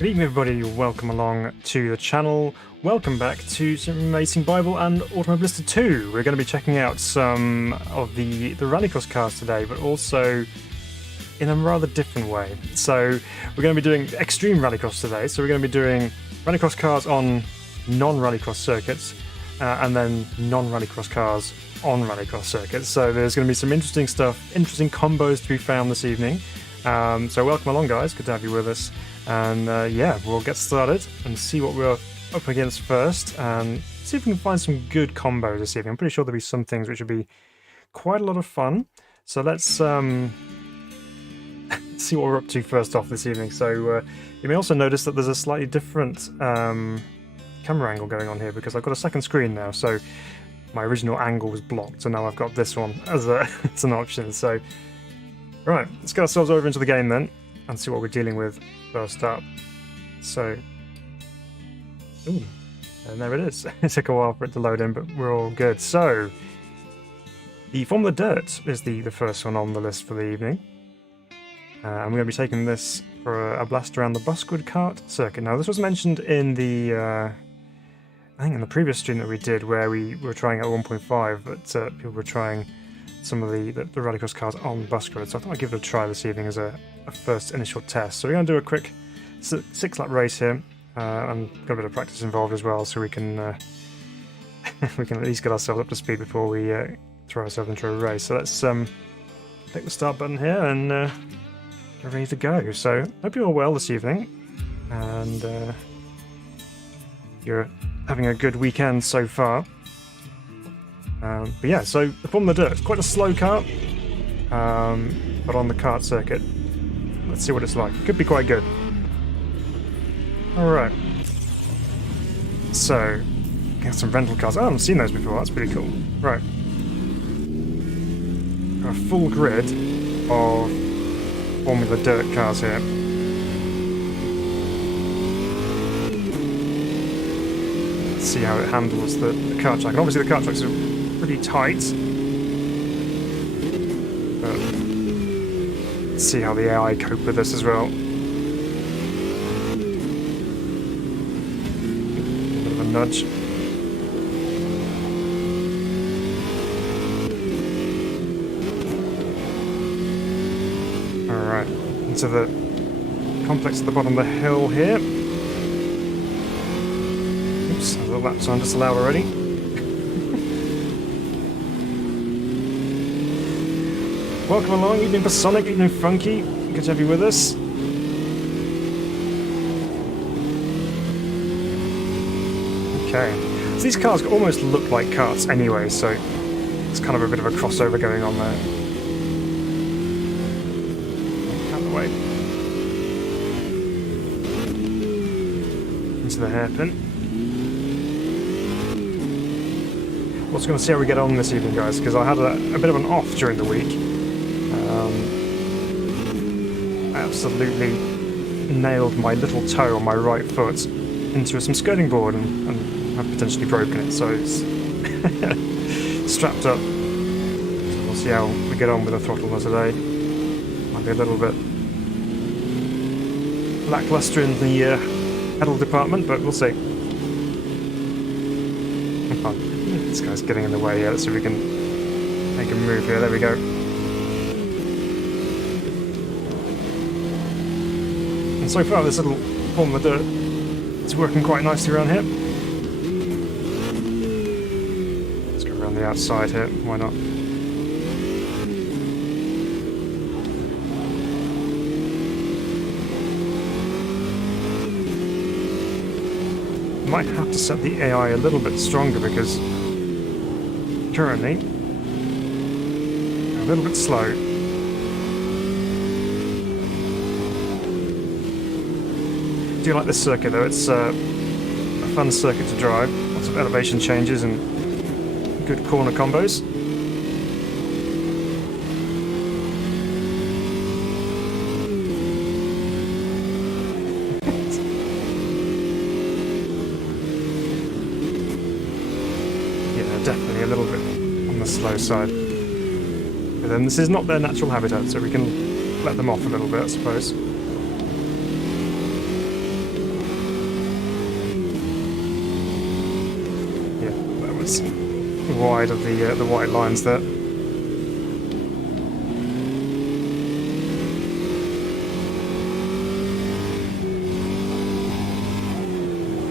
Good evening everybody, welcome along to the channel. Welcome back to Simracing Bible and Automobilista 2. We're going to be checking out some of the Rallycross cars today, but also in a rather different way. So we're going to be doing extreme Rallycross today, so we're going to be doing Rallycross cars on non-Rallycross circuits, and then non-Rallycross cars on Rallycross circuits. So there's going to be some interesting stuff, interesting combos to be found this evening. So welcome along guys, good to have you with us. And yeah, we'll get started and see what we're up against first, and see if we can find some good combos this evening. I'm pretty sure there'll be some things which will be quite a lot of fun. So let's see what we're up to first off this evening. So you may also notice that there's a slightly different camera angle going on here, because I've got a second screen now. So my original angle was blocked, and now I've got this one as as an option. So right, let's get ourselves over into the game then, and see what we're dealing with first up. So, ooh, and there it is. It took a while for it to load in, but we're all good. So, the Formula Dirt is the first one on the list for the evening. And we're going to be taking this for a blast around the Buswood kart circuit. Now, this was mentioned in the, I think in the previous stream that we did, where we were trying at 1.5, but people were trying some of the Rallycross cars on Buswood, so I thought I'd give it a try this evening as a first initial test. So we're going to do a quick 6-lap race here, and got a bit of practice involved as well, so we can we can at least get ourselves up to speed before we throw ourselves into a race. So let's click the start button here, and get ready to go. So hope you're all well this evening, and you're having a good weekend so far. But yeah, so the Formula Dirt, it's quite a slow car, but on the kart circuit. Let's see what it's like. Could be quite good. Alright. So, got some rental cars. Oh, I haven't seen those before, that's pretty cool. Right. Got a full grid of Formula Dirt cars here. Let's see how it handles the kart track. And obviously the kart tracks are pretty tight, but let's see how the AI cope with this as well. A bit of a nudge. Alright, into the complex at the bottom of the hill here. Oops, a little lap time disallowed already. Welcome along, evening for Sonic, evening Funky. Good to have you with us. Okay, so these cars almost look like karts anyway, so it's kind of a bit of a crossover going on there. Out of the way. Into the hairpin. Also going to see how we get on this evening, guys, because I had a bit of an off during the week. I absolutely nailed my little toe on my right foot into some skirting board and have potentially broken it, so it's strapped up. So we'll see how we get on with the throttle today. Might be a little bit lackluster in the pedal department, but we'll see. Oh, this guy's getting in the way here. Let's see if we can make a move here. There we go. So far this little Formula Dirt is working quite nicely around here. Let's go around the outside here, why not? Might have to set the AI a little bit stronger, because currently a little bit slow. I do like this circuit though, it's a fun circuit to drive, lots of elevation changes and good corner combos. Yeah, definitely a little bit on the slow side. But then this is not their natural habitat, so we can let them off a little bit, I suppose. bit wide of the white lines there.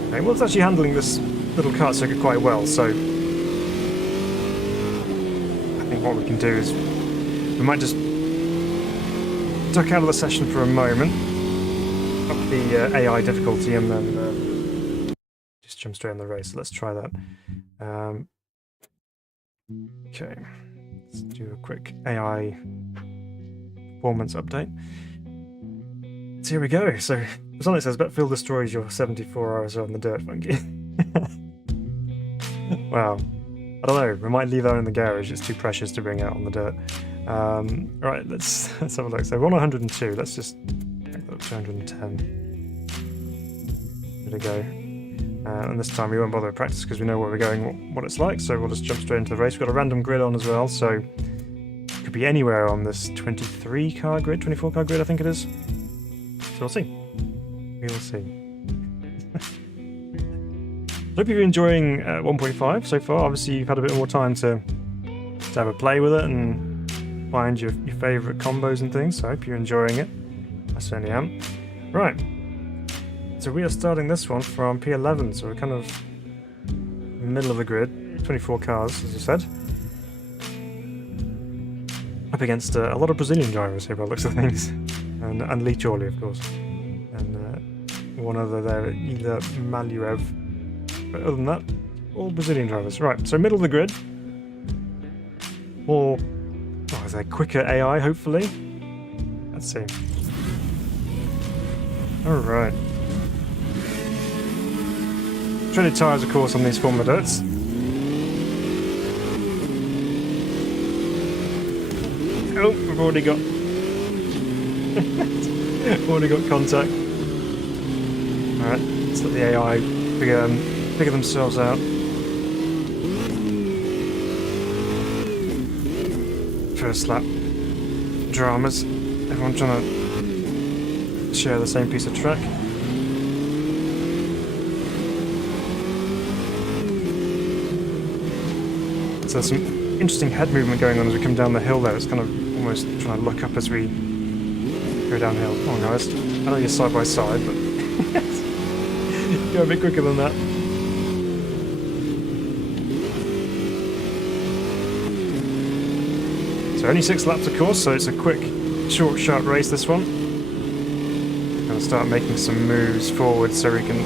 Okay, well, it's actually handling this little kart circuit quite well, so I think what we can do is we might just duck out of the session for a moment, up the AI difficulty, and then just jump straight in the race. So let's try that. Okay, let's do a quick AI performance update. So here we go. So Sonic says, "Battlefield destroys your 74 hours on the dirt, Funky." Wow. I don't know. We might leave that in the garage. It's too precious to bring out on the dirt. Right, let's have a look. So we're on 102. Let's just make that up to 110. There we go. And this time we won't bother to practice because we know where we're going, what it's like. So we'll just jump straight into the race. We've got a random grid on as well, so it could be anywhere on this 23 car grid, 24 car grid, I think it is. So we'll see. We will see. Hope you're enjoying 1.5 so far. Obviously, you've had a bit more time to have a play with it and find your favourite combos and things. So I hope you're enjoying it. I certainly am. Right. So we are starting this one from P11. So we're kind of middle of the grid. 24 cars, as I said. Up against a lot of Brazilian drivers here by the looks of things. And Lee Chorley, of course. And one other there, Ila Maluev. But other than that, all Brazilian drivers. Right, so middle of the grid. More, is there quicker AI, hopefully? Let's see. Alright. Treaded tyres, of course, on these Formula Dirts. Oh, we've already got... already got contact. Alright, let's let the AI figure themselves out. First lap dramas. Everyone trying to share the same piece of track. So there's some interesting head movement going on as we come down the hill there. It's kind of almost trying to look up as we go downhill. Come on, guys. I know you're side by side, but go a bit quicker than that. So only 6 laps, of course, so it's a quick, short, sharp race, this one. Going to start making some moves forward so we can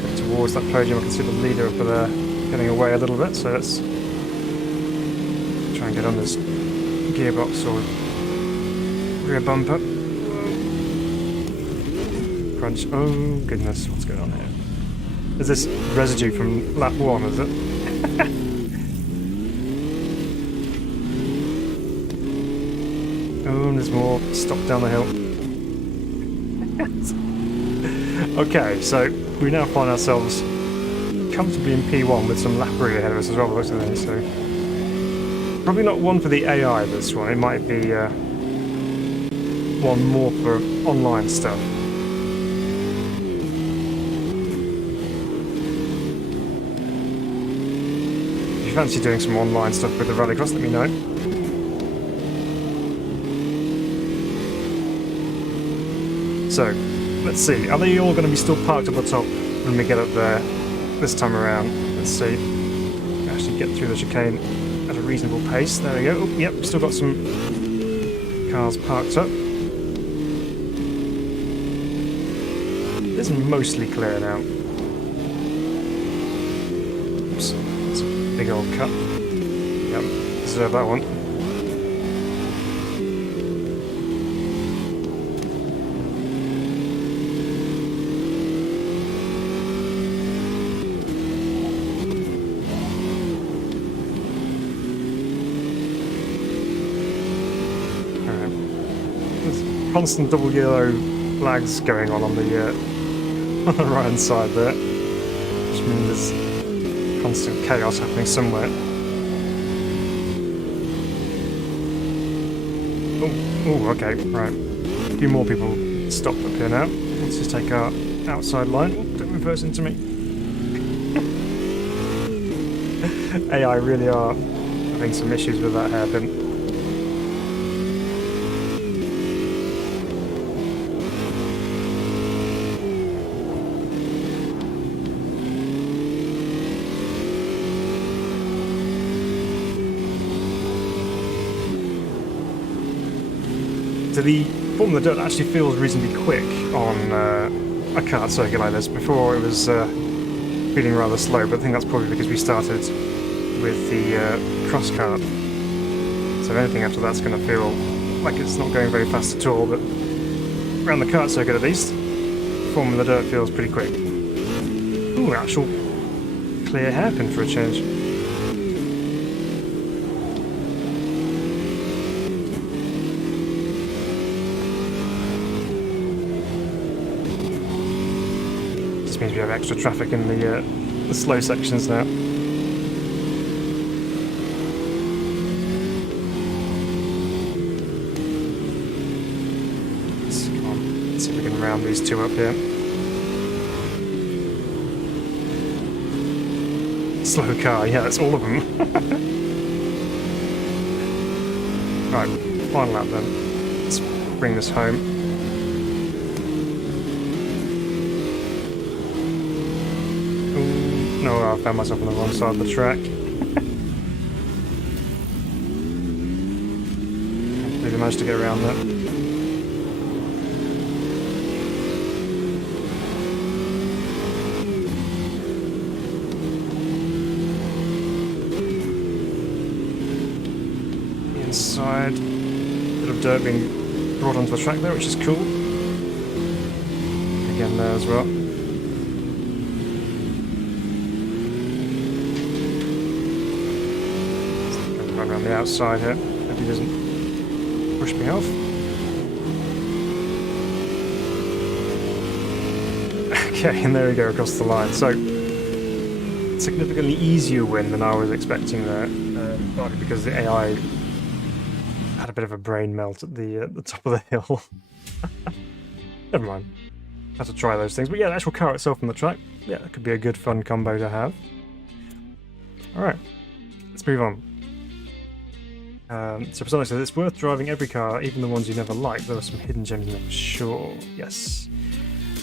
head towards that podium. I can see the leader up there getting away a little bit, so let's try and get on this gearbox or rear bumper. Crunch. Oh, goodness, what's going on here? Is this residue from lap 1, is it? Oh, and there's more. Stop down the hill. Okay, so we now find ourselves comfortably in P1 with some lappery ahead of us as well, looks like. So probably not one for the AI, this one. It might be one more for online stuff. If you fancy doing some online stuff with the Rallycross, let me know. So, let's see. Are they all going to be still parked at the top when we get up there this time around? Let's see. Actually get through the chicane at a reasonable pace. There we go. Oh, yep, still got some cars parked up. It is mostly clear now. Oops, that's a big old cut. Yep, deserve that one. Constant double yellow flags going on the right hand side there, which means there's constant chaos happening somewhere. Oh, okay, right. A few more people stopped up here now. Let's just take our outside line. Oh, don't reverse into me. AI really are having some issues with that hairpin. So the form of the dirt actually feels reasonably quick on a kart circuit like this. Before it was feeling rather slow, but I think that's probably because we started with the cross kart. So anything after that's going to feel like it's not going very fast at all, but around the kart circuit at least, the form of the dirt feels pretty quick. Ooh, actual clear hairpin for a change. Means we have extra traffic in the slow sections now. Come on, let's see if we can round these two up here. Slow car, yeah, that's all of them. Right, final lap then. Let's bring this home. No, I found myself on the wrong side of the track. Maybe managed to get around that. Inside, a bit of dirt being brought onto the track there, which is cool. Again there as well. Around the outside here, if he doesn't push me off. Okay, and there we go across the line. So, significantly easier win than I was expecting there, partly because the AI had a bit of a brain melt at the top of the hill. Never mind. Had to try those things. But yeah, the actual car itself on the track, yeah, that could be a good fun combo to have. Alright, let's move on. So Persona says it's worth driving every car, even the ones you never liked. There are some hidden gems in there, sure. Yes.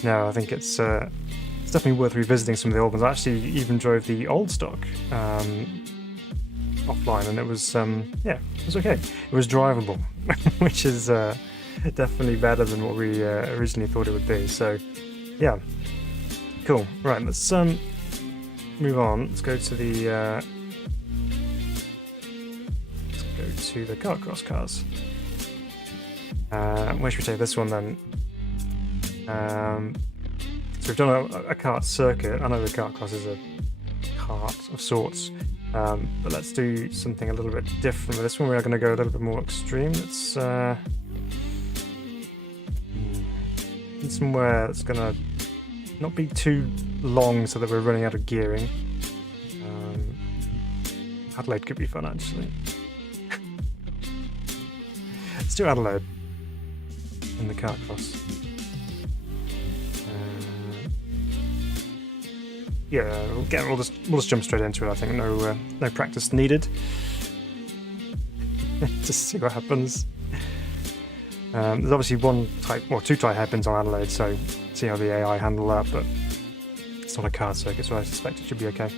No, I think it's definitely worth revisiting some of the old ones. I actually even drove the old stock offline, and it was yeah, it was okay. It was drivable, which is definitely better than what we originally thought it would be. So yeah, cool. Right, let's move on. Let's go to the kart cross cars. Where should we take this one then? So we've done a kart circuit. I know the kart cross is a kart of sorts, but let's do something a little bit different with this one. We are going to go a little bit more extreme. Let's somewhere that's going to not be too long so that we're running out of gearing. Adelaide could be fun actually. Let's do Adelaide in the kart cross. Yeah, we'll just jump straight into it. I think no practice needed. Just see what happens. There's obviously two type hairpins on Adelaide, so see how the AI handle that. But it's not a kart circuit, so I suspect it should be okay.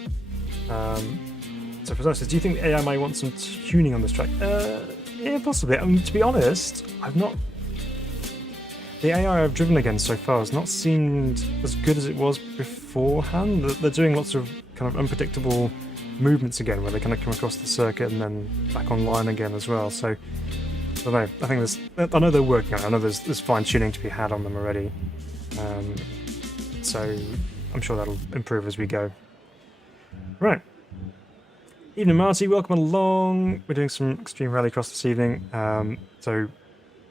So for says, do you think the AI might want some tuning on this track? Yeah, possibly. I mean, to be honest, the AI I've driven against so far has not seemed as good as it was beforehand. They're doing lots of kind of unpredictable movements again, where they kind of come across the circuit and then back online again as well. So, I don't know. I think I know they're working on it. I know there's fine tuning to be had on them already. So, I'm sure that'll improve as we go. Right. Evening, Marty. Welcome along. We're doing some extreme rallycross this evening. So,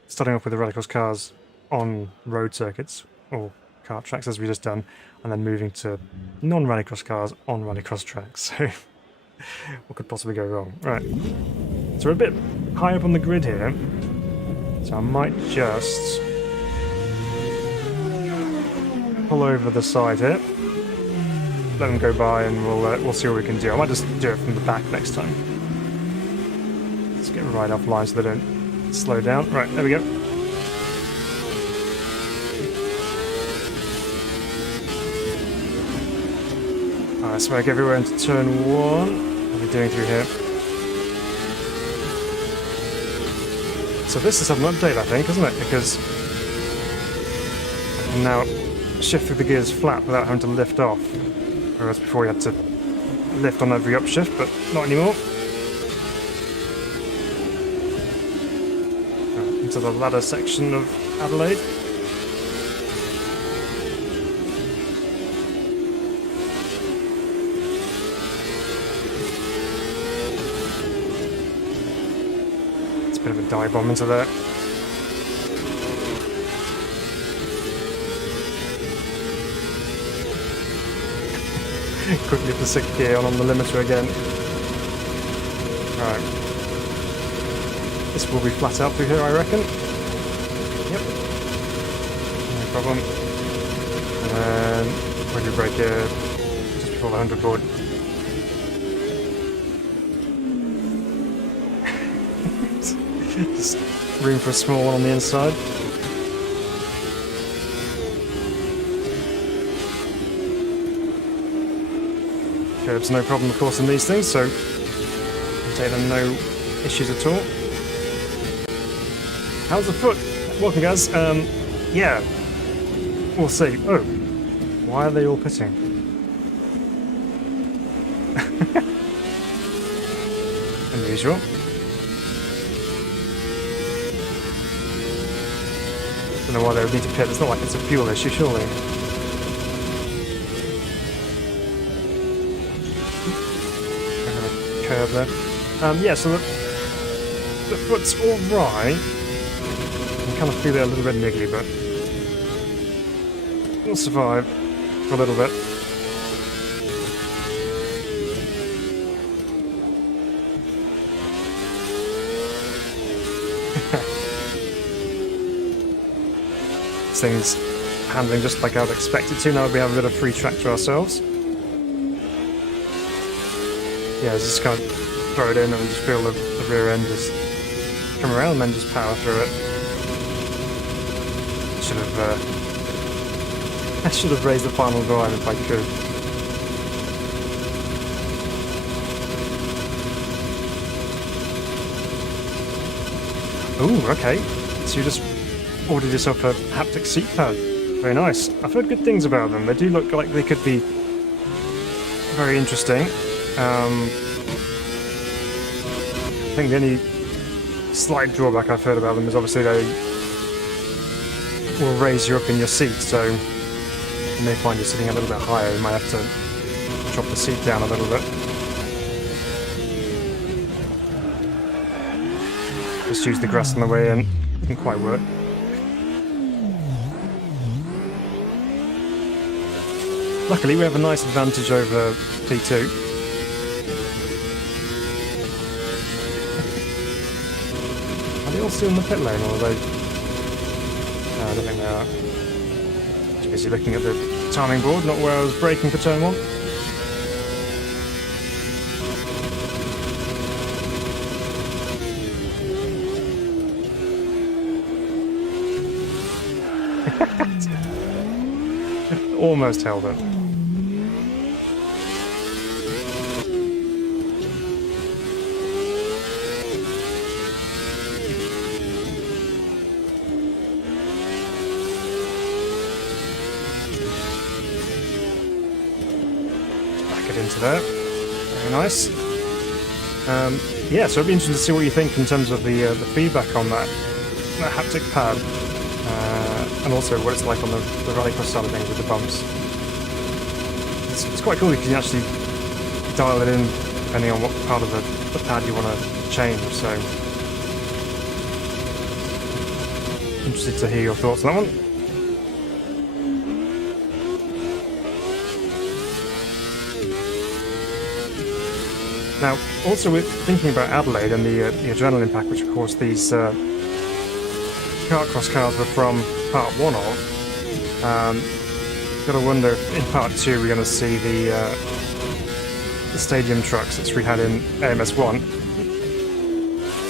starting off with the rallycross cars on road circuits or kart tracks as we just done, and then moving to non-rallycross cars on rallycross tracks. So what could possibly go wrong? Right, so we're a bit high up on the grid here, so I might just pull over the side here. let them go by, and we'll see what we can do. I might just do it from the back next time. Let's get right offline so they don't slow down. Right, there we go. Alright, smoke everywhere into turn 1. What are we doing through here? So this is an update, I think, isn't it? Because I can now shift through the gears flat without having to lift off. Whereas before you had to lift on every upshift, but not anymore. Right, into the ladder section of Adelaide. Bit of a dive bomb into there. Quickly the 6th gear on the limiter again. Right. This will be flat out through here, I reckon. Yep. No problem. And then quickly brake here just before the 100 board. Just room for a small one on the inside. Curbs no problem, of course, in these things, so I'll take them no issues at all. How's the foot? Welcome, guys. Yeah, we'll see. Oh, why are they all pitting? Unusual. I don't know why they would need to pit. It's not like it's a fuel issue, surely. Curve there. Yeah, so the foot's alright. I can kind of feel it a little bit niggly, but we'll survive for a little bit. Things handling just like I'd expect it to. Now we have a bit of free track to ourselves. Yeah, just kind of throw it in and just feel the rear end just come around and then just power through it. I should have raised the final drive if I could. Ooh, okay. So you just ordered yourself a haptic seat pad. Very nice. I've heard good things about them. They do look like they could be very interesting. I think the only slight drawback I've heard about them is obviously they will raise you up in your seat, so you may find you're sitting a little bit higher. You might have to drop the seat down a little bit. Just use the grass on the way in. Didn't quite work. Luckily, we have a nice advantage over P2. Are they all still in the pit lane, or are they? No, I don't think they are. Just busy looking at the timing board, not where I was braking for turn 1. Almost held it. Into there. Very nice. Yeah, so it'd be interesting to see what you think in terms of the feedback on that haptic pad, and also what it's like on the Rallycross side of things with the bumps. It's quite cool. You can actually dial it in depending on what part of the pad you want to change. So interested to hear your thoughts on that one. Now, also with thinking about Adelaide and the adrenaline pack, which of course these kart cross cars were from part 1 of, gotta wonder if in part 2 we're gonna see the stadium trucks that's we had in AMS1.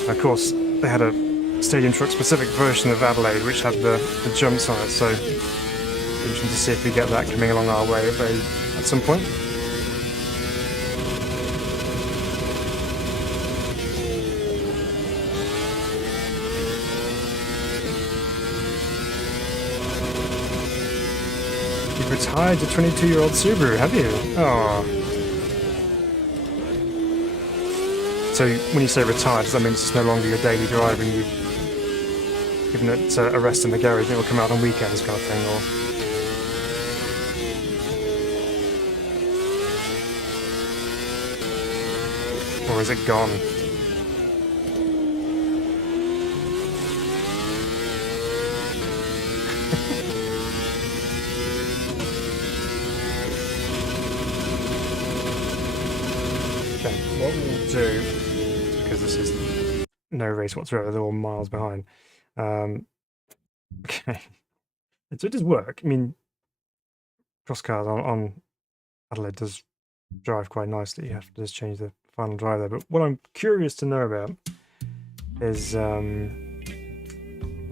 Of course, they had a stadium truck specific version of Adelaide which had the jumps on it, so interesting to see if we get that coming along our way at some point. You've retired to 22-year-old Subaru, have you? Oh. So when you say retired, does that mean it's no longer your daily driver and you've given it a rest in the garage and it will come out on weekends kind of thing, or is it gone? Okay, what we'll do, because this is no race whatsoever, they're all miles behind. Okay, so it does work. I mean, cross cars on Adelaide does drive quite nicely. You have to just change the final drive there. But what I'm curious to know about is what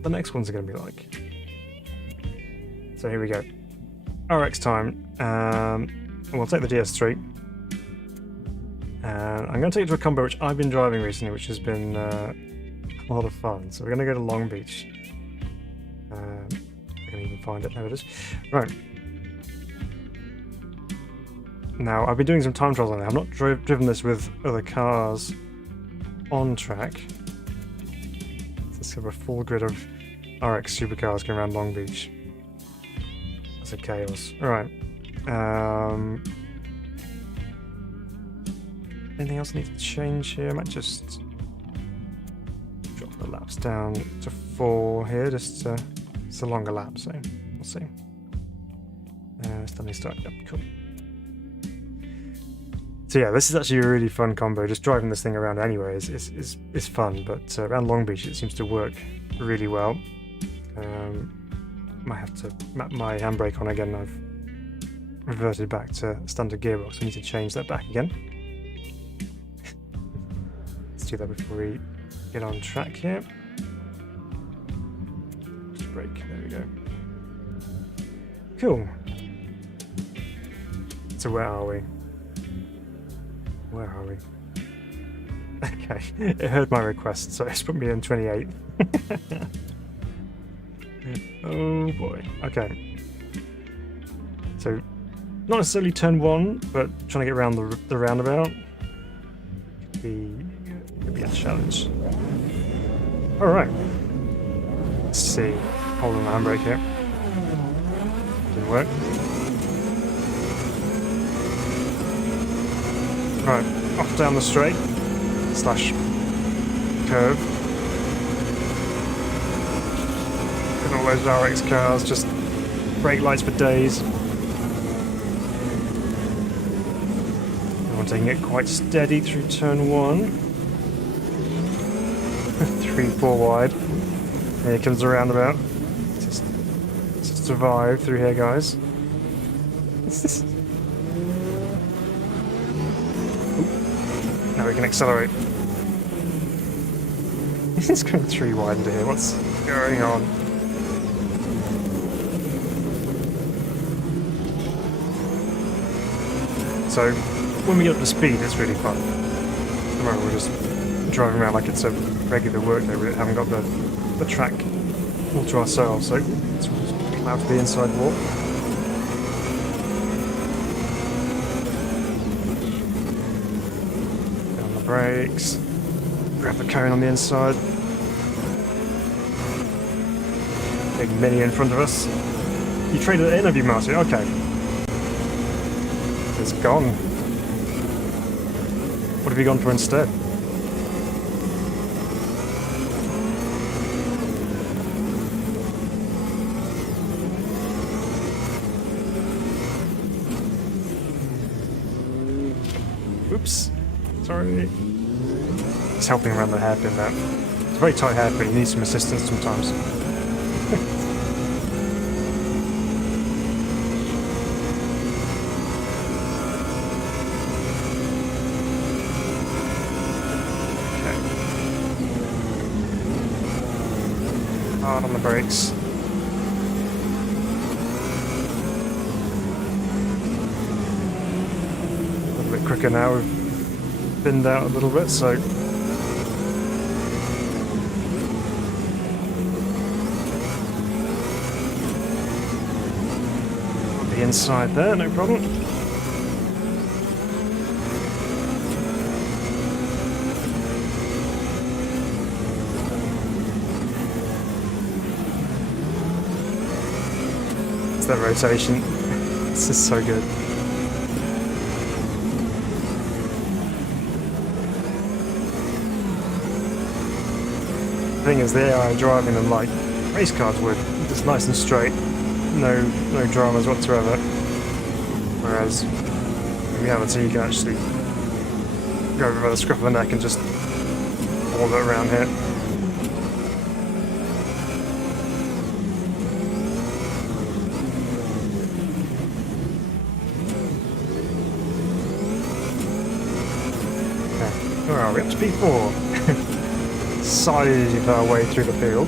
the next ones are going to be like. So here we go. RX time. We'll take the DS3. And I'm going to take it to a combo which I've been driving recently, which has been a lot of fun. So we're going to go to Long Beach. I can even find it. There it is. Right. Now, I've been doing some time trials on it. I've not driven this with other cars on track. Let's have a full grid of RX supercars going around Long Beach. That's a chaos. Alright. Anything else I need to change here? I might just drop the laps down to 4 here, just it's a longer lap, so we'll see. Standing start, yep, cool. So yeah, this is actually a really fun combo. Just driving this thing around anyway is fun, but around Long Beach it seems to work really well. Might have to map my handbrake on again. I've reverted back to standard gearbox. I need to change that back again. Let's do that before we get on track here. Just brake, there we go. Cool. So where are we? Where are we? Okay, it heard my request, so it's put me in 28. Oh boy. Okay. So, not necessarily turn 1, but trying to get around the roundabout could be a challenge. Alright. Let's see. Hold on the handbrake here. Didn't work. Right, off down the straight, slash curve. And all those RX cars, just brake lights for days. I'm taking it quite steady through turn 1. 3-4 wide. Here comes the roundabout. Just survive through here, guys. Now we can accelerate. It's going 3 wide into here. What's going on? So, when we get up to speed, it's really fun. At the moment, we're just driving around like it's a regular workday. We haven't got the track all to ourselves, so let's just plow to the inside wall. Brakes, grab the cone on the inside. Big Mini in front of us. You traded it in, have you, Marty? Okay. It's gone. What have you gone for instead? Oops. Sorry. It's helping around the hairpin there. It's a very tight hairpin, you need some assistance sometimes. brakes. A little bit quicker now, we've thinned out a little bit, so the inside there, no problem. It's that rotation. This is so good. The thing is, the AI driving them like race cars would, just nice and straight, no dramas whatsoever. Whereas in reality, you can actually go over by the scruff of the neck and just hold it around here. Okay, where are we? Up to P4. Side our way through the field.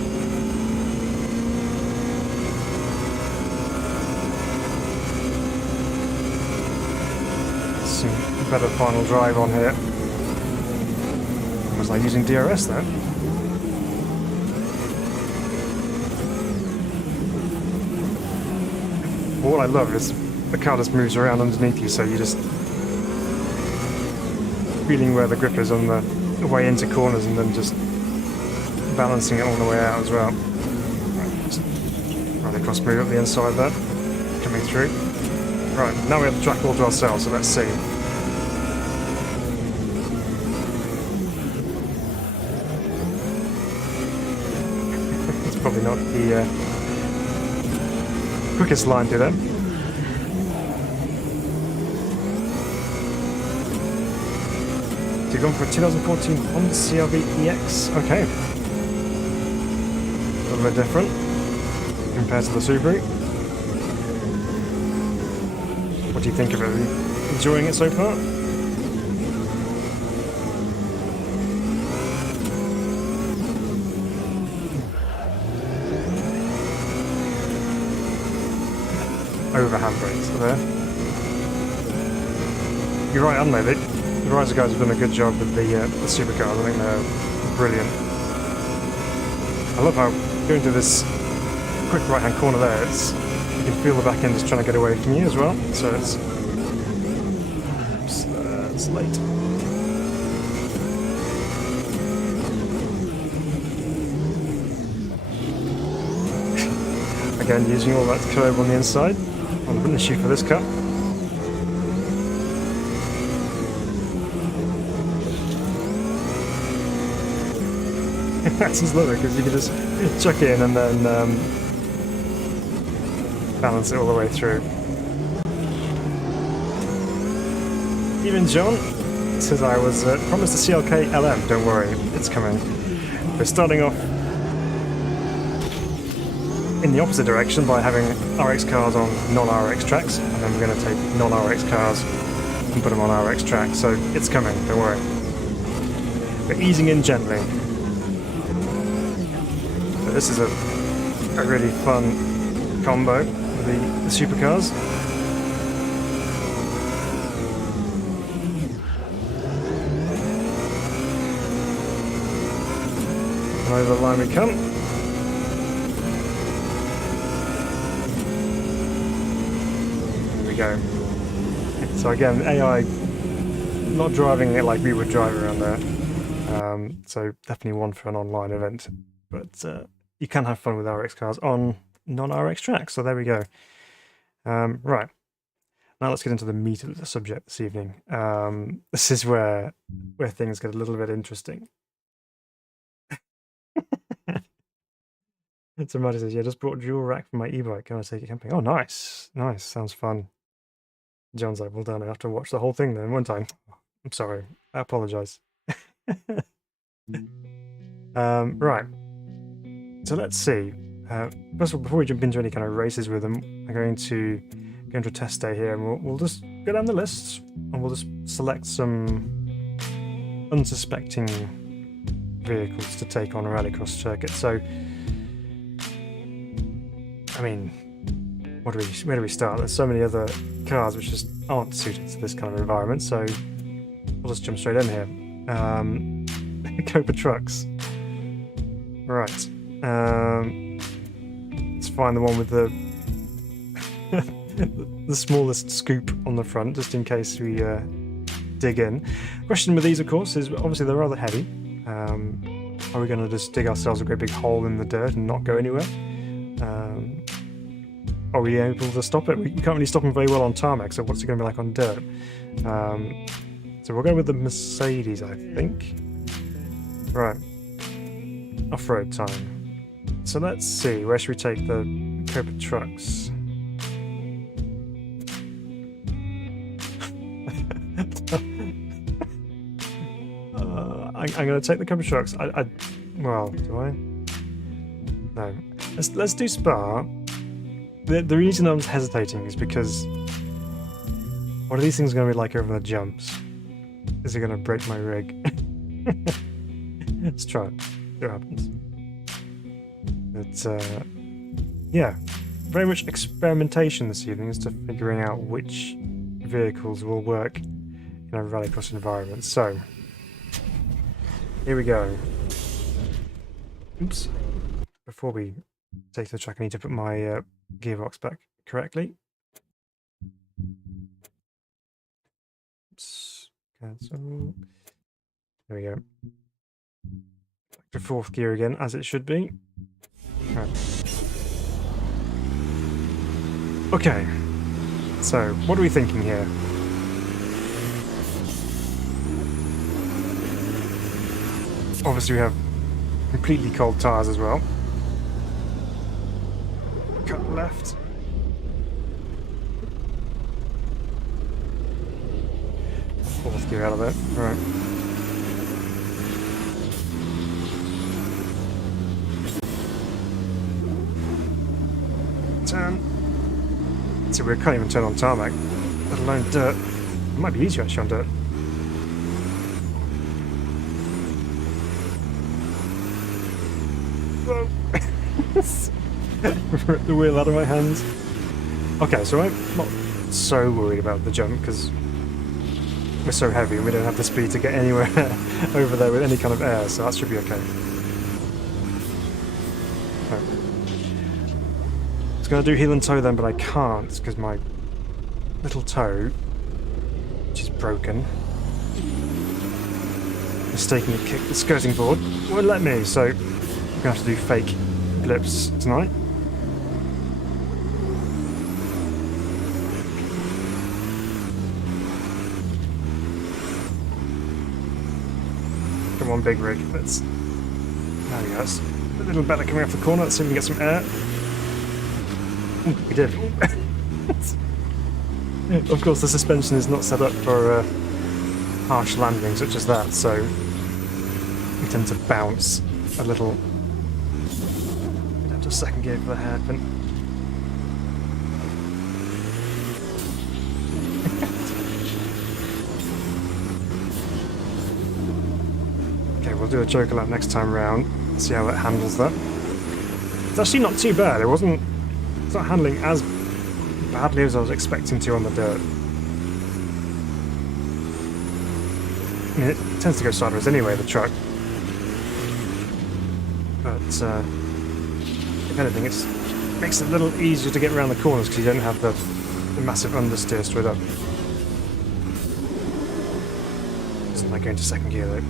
Some better final drive on here. Almost like using DRS then. What I love is the car just moves around underneath you, so you just feeling where the grip is on the way into corners and then just balancing it on the way out as well. Right, just Rallycross move up the inside there, coming through. Right, now we have the track all to ourselves, so let's see. It's probably not the quickest line to them. So you're going for a 2014 Honda CR-V EX, okay. A little bit different compared to the Subaru. What do you think of it? Are you enjoying it so far? Over handbrakes there. You're right, aren't they? The Riser guys have done a good job with the Supercars. I think they're brilliant. I love how going to this quick right-hand corner there, you can feel the back end is trying to get away from you as well. So it's late. Again, using all that curve on the inside. I wouldn't issue for this car. That's lovely because you can just chuck in and then balance it all the way through. Even John says I was promised a CLK LM. Don't worry, it's coming. We're starting off in the opposite direction by having RX cars on non-RX tracks, and then we're going to take non-RX cars and put them on RX tracks. So it's coming. Don't worry. We're easing in gently. But this is a really fun combo with the Supercars. And over the line we come. There we go. So again, AI not driving it like we would drive around there. So definitely one for an online event. But you can have fun with RX cars on non-RX tracks. So there we go. Right. Now let's get into the meat of the subject this evening. This is where things get a little bit interesting. Somebody says, yeah, just brought dual rack for my e-bike. Can I take it camping? Oh, nice. Nice. Sounds fun. John's like, well done. I have to watch the whole thing then one time. I'm sorry. I apologize. Right. So let's see. First of all, before we jump into any kind of races with them, I'm going to go into a test day here, and we'll just go down the lists, and we'll just select some unsuspecting vehicles to take on a Rallycross circuit. So I mean, where do we start? There's so many other cars which just aren't suited to this kind of environment, so we'll just jump straight in here. Cobra trucks. Right. Let's find the one with the the smallest scoop on the front, just in case we dig in. Question with these, of course, is obviously they're rather heavy. Are we going to just dig ourselves a great big hole in the dirt and not go anywhere? Are we able to stop it? We can't really stop them very well on tarmac, so what's it going to be like on dirt? So we'll go with the Mercedes, I think. Right. Off-road time. So let's see, where should we take the Cobra trucks? I'm going to take the Cobra trucks. Well, do I? No. Let's do Spa. The reason I'm hesitating is because what are these things going to be like over the jumps? Is it going to break my rig? Let's try it. See what happens. But yeah, very much experimentation this evening as to figuring out which vehicles will work in a Rallycross environment. So here we go. Oops. Before we take to the track, I need to put my gearbox back correctly. Oops. Cancel. There we go. Back to 4th gear again, as it should be. Right. Okay. So, what are we thinking here? Obviously, we have completely cold tyres as well. Cut left. Fourth gear out of it. Right. Turn. See, we can't even turn on tarmac, let alone dirt. It might be easier actually on dirt. Whoa! Ripped the wheel out of my hands. Okay, so I'm not so worried about the jump because we're so heavy and we don't have the speed to get anywhere over there with any kind of air, so that should be okay. I was going to do heel and toe then, but I can't because my little toe, which is broken, mistakenly kicked the skirting board, won't let me, so I'm going to have to do fake blips tonight. Come on, big rig. Let's. There we go. That's a little better coming off the corner. Let's see if we can get some air. Ooh, we did. Of course, the suspension is not set up for harsh landing such as that, so we tend to bounce a little. Down to 2nd gear for the hairpin. Okay, we'll do a joker lap next time round. See how it handles that. It's actually not too bad. It's not handling as badly as I was expecting to on the dirt. I mean, it tends to go sideways anyway, the truck. But if anything, it makes it a little easier to get around the corners because you don't have the massive understeer straight up. Doesn't like going to 2nd gear though.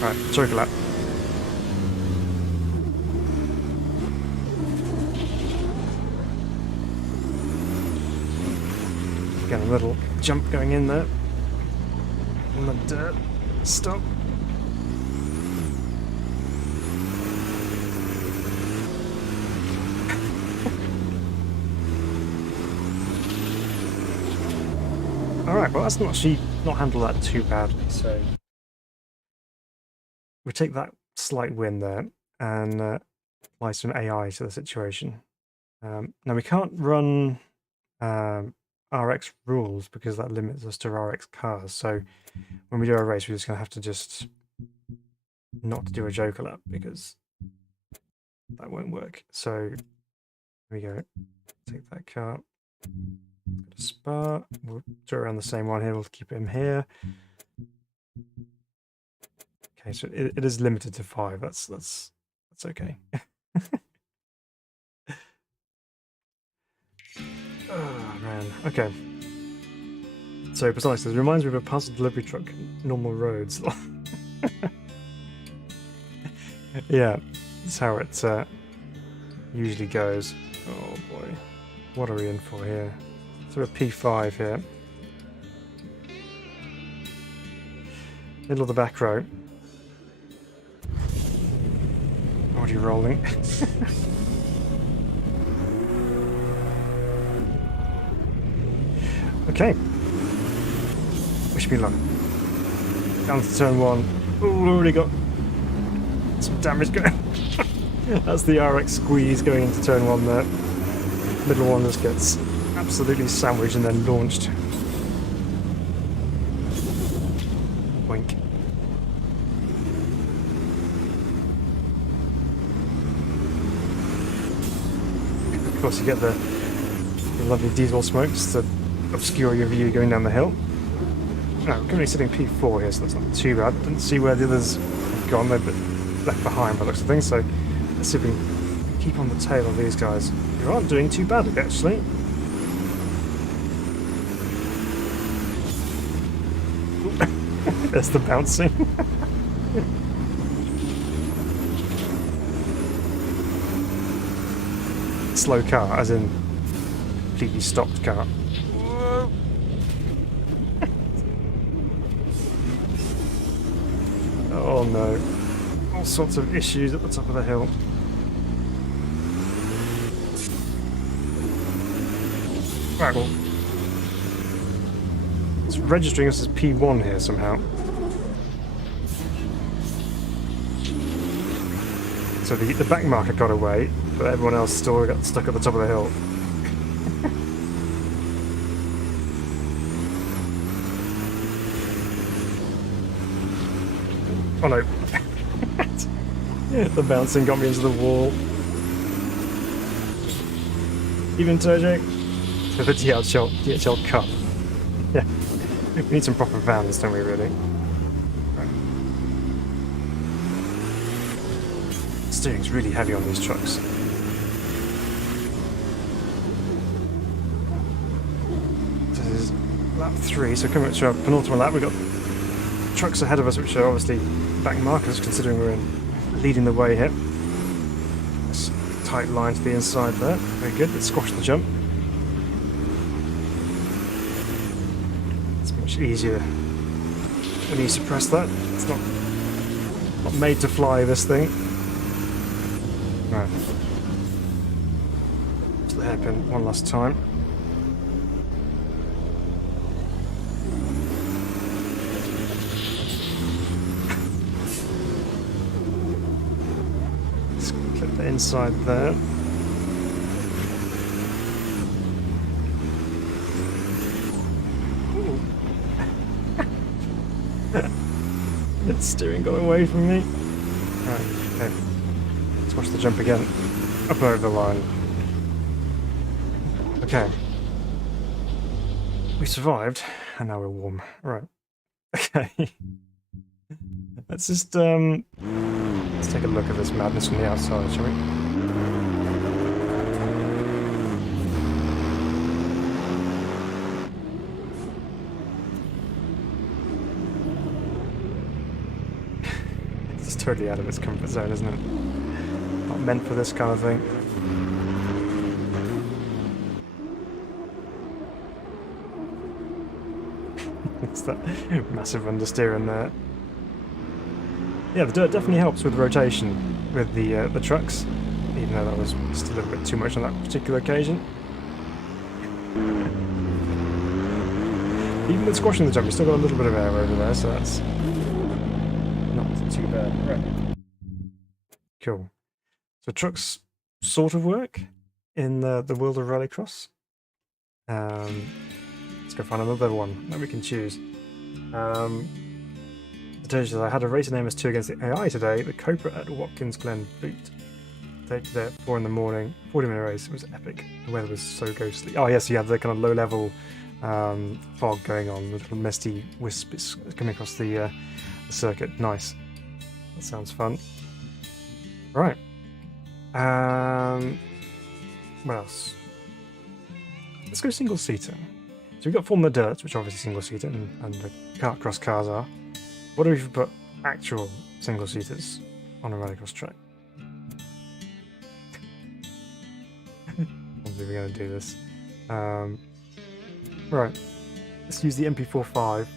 Right, joker lap. Again, a little jump going in there. On the dirt. Stop. Alright, well that's not handled that too badly, so we take that slight win there and apply some AI to the situation. Now we can't run RX rules because that limits us to RX cars. So when we do a race, we're just going to have to just not do a Joker lap because that won't work. So here we go. Take that car. Go to Spa. We'll do it around the same one here. We'll keep him here. Okay, so it is limited to 5. That's okay. Oh man. Okay. So precise. It reminds me of a parcel delivery truck. Normal roads. Yeah, that's how it usually goes. Oh boy, what are we in for here? So a P5 here. Middle of the back row. Already rolling. Okay. Wish me luck. Down to turn 1. Ooh, already got some damage going. That's the RX squeeze going into turn 1 there. Middle one just gets absolutely sandwiched and then launched. Wink. Of course you get the lovely diesel smoke just to obscure your view going down the hill. No, we're currently sitting P4 here, so that's not too bad. Didn't see where the others have gone. They've been left behind by the looks of things, so let's see if we can keep on the tail of these guys. You aren't doing too badly, actually. There's the bouncing. Slow car, as in completely stopped car. Oh no. All sorts of issues at the top of the hill. Right, well, it's registering us as P1 here somehow. So the back marker got away, but everyone else still got stuck at the top of the hill. Oh no. The bouncing got me into the wall. Even Turjo. The DHL Cup. Yeah. We need some proper vans, don't we, really? Right. Steering's really heavy on these trucks. This is lap 3, so coming up to our penultimate lap, we've got trucks ahead of us which are obviously back markers considering we're leading the way here. Nice tight line to the inside there. Very good. Let's squash the jump. It's much easier when you suppress that. It's not made to fly, this thing. Right. To the hairpin one last time. Inside there. Its steering got away from me. Right, okay. Let's watch the jump again. Up over the line. Okay. We survived, and now we're warm. Right. Okay. Let's just let's take a look at this madness from the outside, shall we? It's just totally out of its comfort zone, isn't it? Not meant for this kind of thing. It's that massive understeer in there. Yeah, the dirt definitely helps with rotation with the trucks, even though that was just a little bit too much on that particular occasion. Even with squashing the jump, you still got a little bit of air over there, so that's not too bad. Right. Cool. So trucks sort of work in the world of Rallycross. go find another one that we can choose. I had a race in MS2 against the AI today. The Cobra at Watkins Glen Boot. Take there at 4 in the morning. 40-minute race. It was epic. The weather was so ghostly. Oh yes, you had the kind of low-level fog going on, with little misty wisps coming across the circuit. Nice. That sounds fun. Right. What else? Let's go single-seater. So we've got Formula Dirt, which are obviously single-seater, and the kart cross cars are. What if we put actual single-seaters on a rallycross track? Obviously we're going to do this. Right. Let's use the MP45,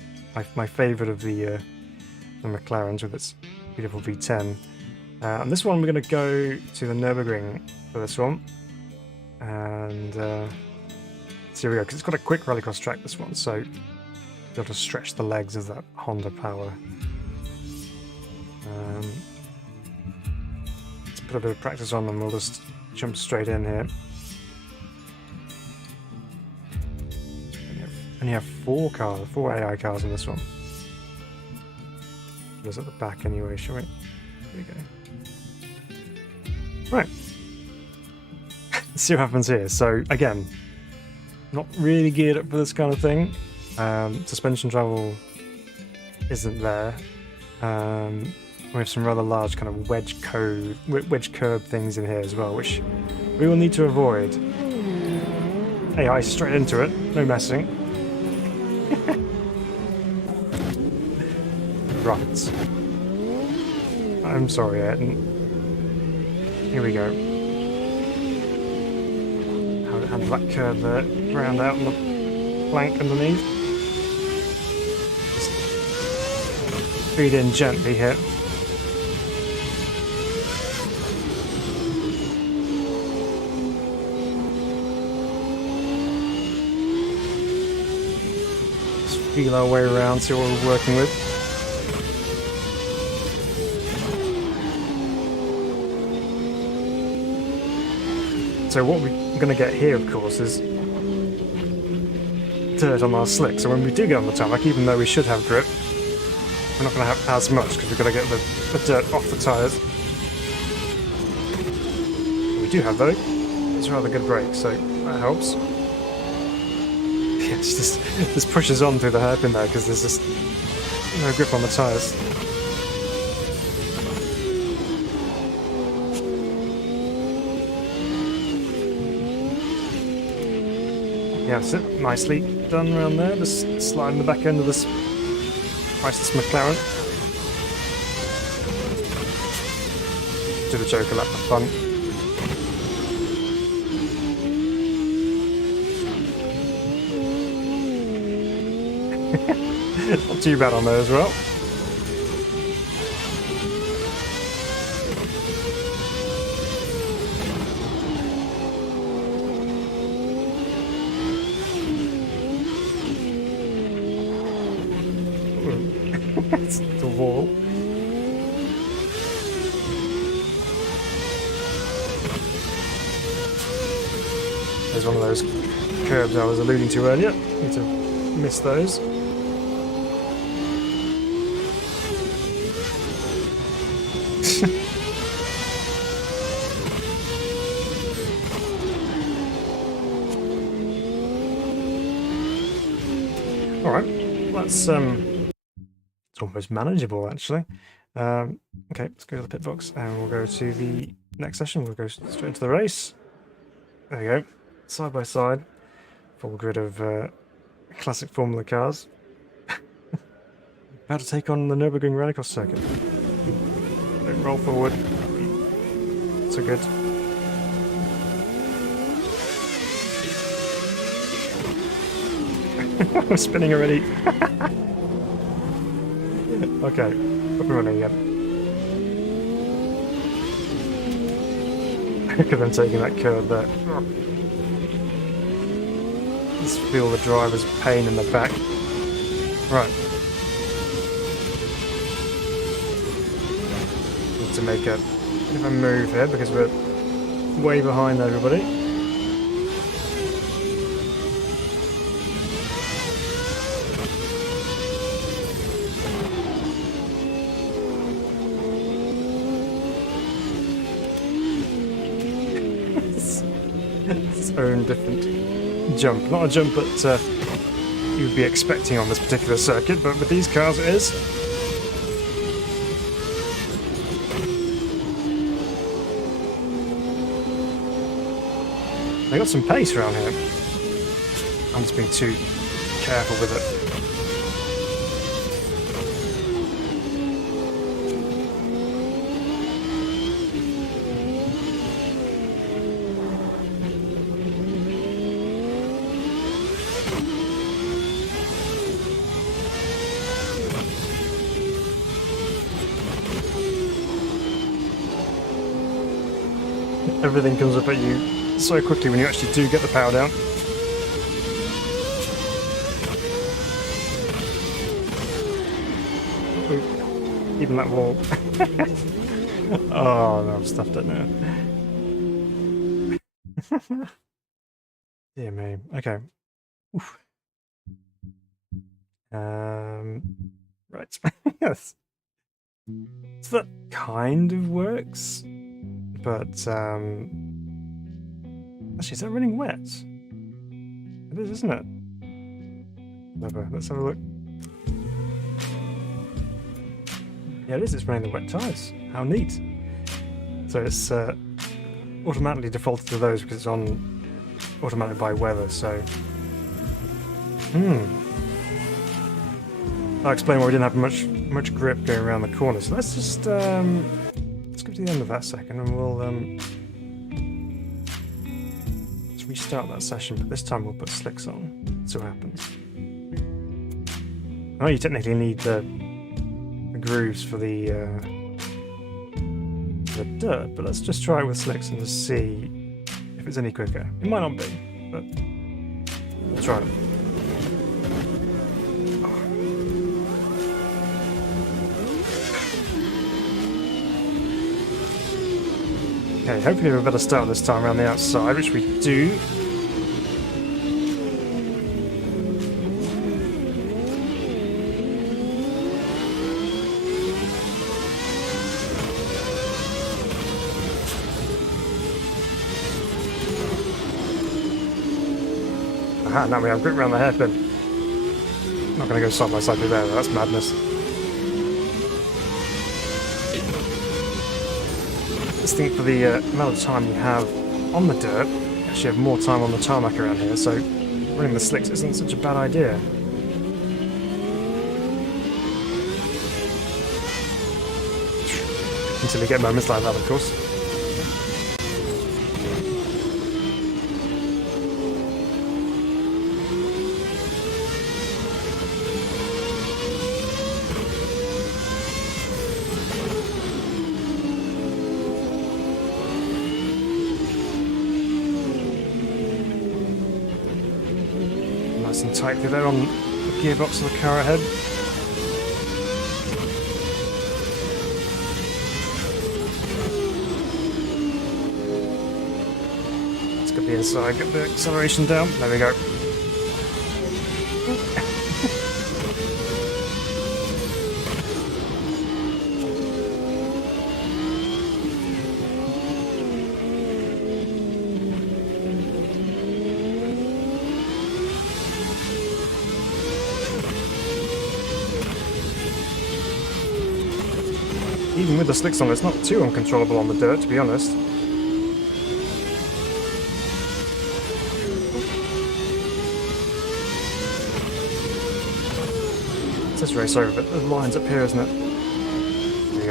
my favourite of the McLarens with its beautiful V10. And this one we're going to go to the Nürburgring for this one. And so here we go, because it's got a quick rallycross track, this one, so be able to stretch the legs of that Honda power. Let's put a bit of practice on and we'll just jump straight in here. Only have four AI cars in this one. There's at the back anyway, shall we? Here we go. Right. Let's see what happens here. So again, not really geared up for this kind of thing. Suspension travel isn't there. We have some rather large kind of wedge curb things in here as well, which we will need to avoid. AI straight into it, no messing. Right. I'm sorry, Ayrton. Here we go. How to handle that curve there. Round out on the plank underneath. Just feed in gently here. Just feel our way around, see what we're working with. So what we're going to get here, of course, is dirt on our slick. So when we do get on the tarmac, even though we should have grip, we're not going to have as much because we've got to get the dirt off the tyres. We do have, though. It's rather good brake, so that helps. Yeah, it just pushes on through the hairpin there because there's just no grip on the tyres. Yeah, that's it. Nicely done around there. Just sliding the back end of this priceless McLaren. Do the Joker lap for fun. Not too bad on there as well. It's the wall. There's one of those curbs I was alluding to earlier. Need to miss those. Alright, that's it's almost manageable actually. Okay, let's go to the pit box and we'll go to the next session. We'll go straight into the race. There we go, side by side, full grid of classic Formula cars. About to take on the Nürburgring Rallycross circuit. Don't roll forward. So good. I'm spinning already. Okay, up and running again. Look at them taking that curve there. Just feel the driver's pain in the back. Right. Need to make a bit of a move here because we're way behind everybody. its own different jump. Not a jump that you would be expecting on this particular circuit, but with these cars it is. They got some pace around here. I'm just being too careful with it. Everything comes up at you so quickly when you actually do get the power down. Ooh, even that wall. Oh no, I've stuffed it now. Dear me. Okay. Oof. Right. Yes. So that kind of works. But, actually, is that running wet? It is, isn't it? Never. Let's have a look. Yeah, it is. It's running the wet tyres. How neat. So it's automatically defaulted to those because it's on automatic by weather, so... I'll explain why we didn't have much grip going around the corner. So let's just, let's go to the end of that second and we'll let's restart that session, but this time we'll put slicks on. See what happens. I know you technically need the grooves for the dirt, but let's just try it with slicks and just see if it's any quicker. It might not be, but we'll try it. Okay, hopefully we have a better start this time around the outside, which we do. Aha, now we have grip around the hairpin. I'm not going to go side by side with there, that's madness. I think for the amount of time you have on the dirt, you actually have more time on the tarmac around here, so running the slicks isn't such a bad idea. Until you get moments like that, of course. Nice and tight through there on the gearbox of the car ahead. Let's get the inside, get the acceleration down. There we go. Even with the slicks on, it's not too uncontrollable on the dirt, to be honest. It says race over, but the line's up here, isn't it? There you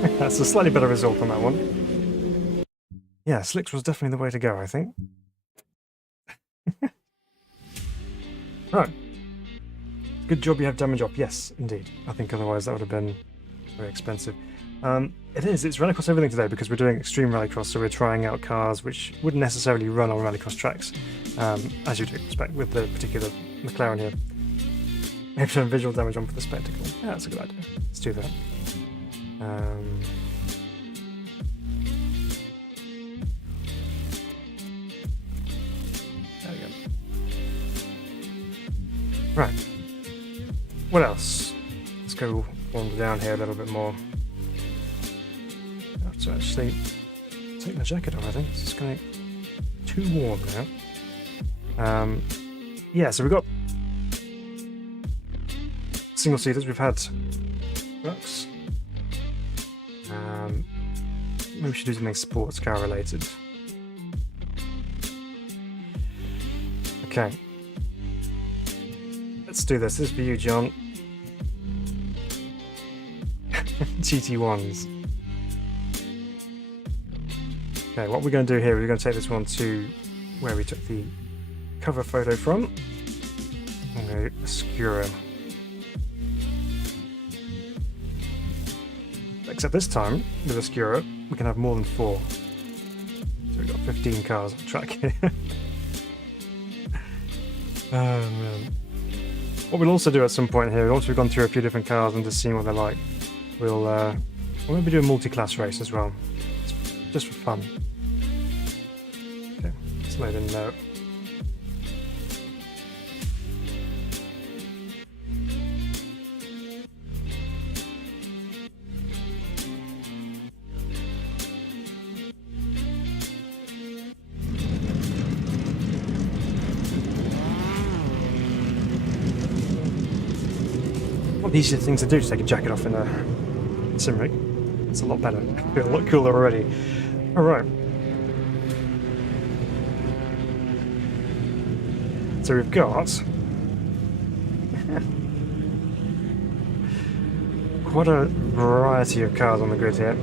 go. That's a slightly better result on that one. Yeah, slicks was definitely the way to go, I think. Right. Good job you have damage up. Yes, indeed. I think otherwise that would have been very expensive. It's Rallycross everything today because we're doing extreme Rallycross, so we're trying out cars which wouldn't necessarily run on Rallycross tracks, as you'd expect with the particular McLaren here. Maybe some visual damage on for the spectacle. Yeah, that's a good idea. Let's do that. There we go. Right. What else? Let's go wander down here a little bit more. I have to actually take my jacket off, I think. It's just going to too warm now. Yeah, so we've got single seaters. We've had trucks. Maybe we should do something sports car related. Okay. Let's do this. This is for you, John. GT1s. Okay, what we're going to do here, we're going to take this one to where we took the cover photo from. I'm going to skewer him. Except this time, with a skewer, we can have more than 4. So we've got 15 cars on track here. Oh man. What we'll also do at some point here, once we've gone through a few different cars and just seen what they're like, we'll maybe do a multi-class race as well. Just for fun. Okay, let's load in there. One easier thing to do is take a jacket off in a sim rig. It's a lot better. I feel a lot cooler already. Alright. So we've got quite a variety of cars on the grid here.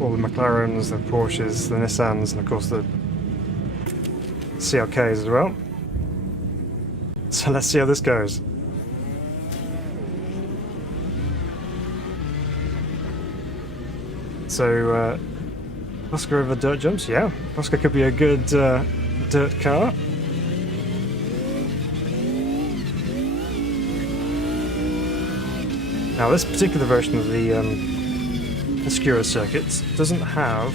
All the McLarens, the Porsches, the Nissans, and of course the CLKs as well. So let's see how this goes. So, Oscar over dirt jumps, yeah. Oscar could be a good dirt car. Now this particular version of the Skewer circuit doesn't have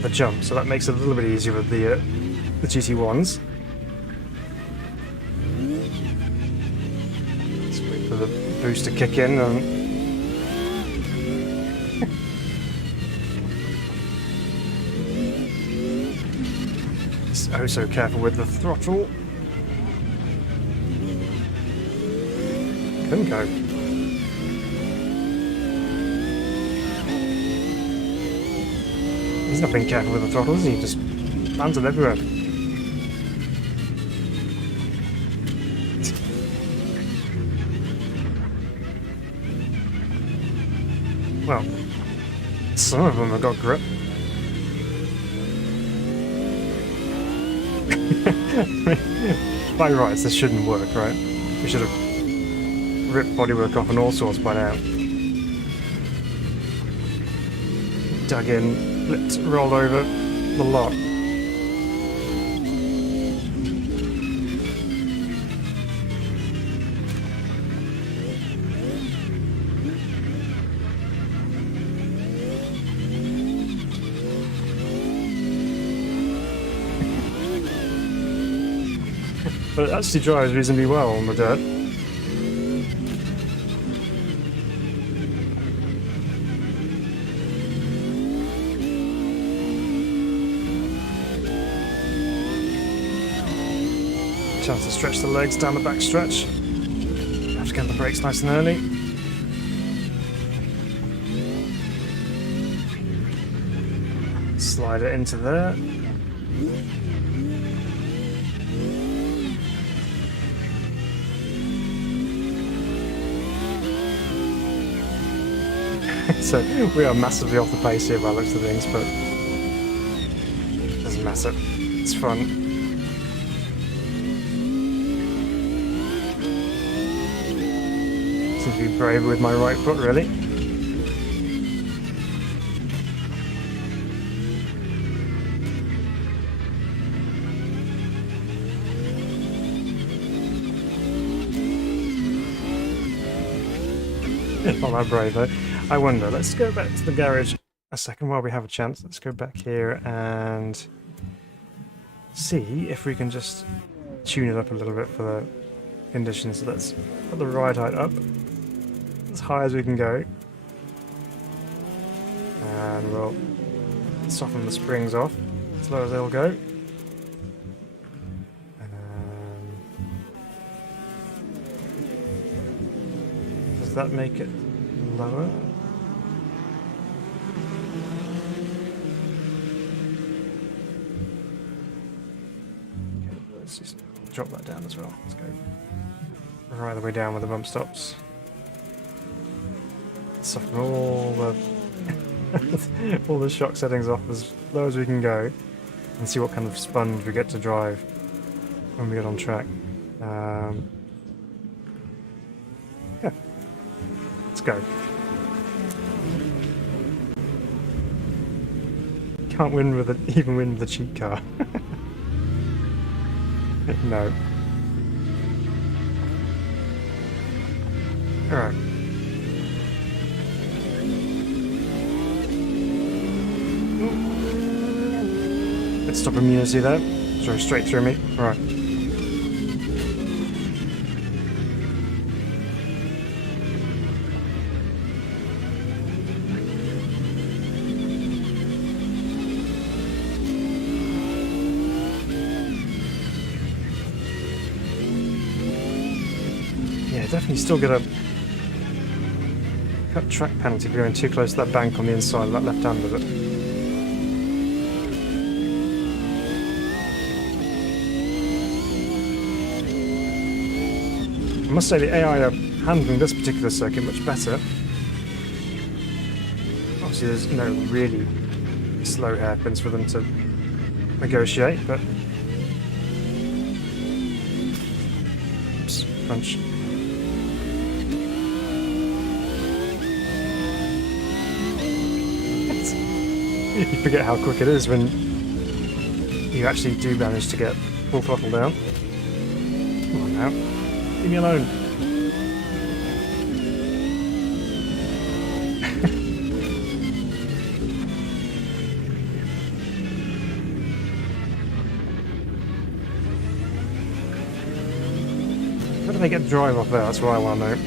the jump, so that makes it a little bit easier with the GT1s. Let's wait for the boost to kick in. Oh, so careful with the throttle. Couldn't go. He's not being careful with the throttle, is he? He just lands it everywhere. Well, some of them have got grip. By rights, this shouldn't work, right? We should have ripped bodywork off and all sorts by now. Dug in, flipped, rolled over the lot. But it actually drives reasonably well on the dirt. Chance to stretch the legs down the back stretch. Have to get the brakes nice and early. Slide it into there. So we are massively off the pace here by the looks of things, but it doesn't matter. It's fun. Seem to be brave with my right foot, really. Not that brave though. I wonder, let's go back to the garage a second while we have a chance. Let's go back here and see if we can just tune it up a little bit for the conditions. So let's put the ride height up as high as we can go. And we'll Soften the springs off, as low as they'll go. Does that make it lower? Okay, let's just drop that down as well. Let's go right the way down with the bump stops. Soften all the all the shock settings off as low as we can go, and see what kind of sponge we get to drive when we get on track. Yeah, let's go. Can't win with even win with a cheap car. No. All right. Let's stop immunity there. Sorry, straight through me. Right. Yeah, definitely still get a cut track penalty for going too close to that bank on the inside of that left hand of it. I must say the AI are handling this particular circuit much better. Obviously there's no really slow hairpins for them to negotiate, but... Oops, punch. You forget how quick it is when you actually do manage to get full throttle down. Come on now. Leave me alone. How do they get the drive off there? That's what I want to know.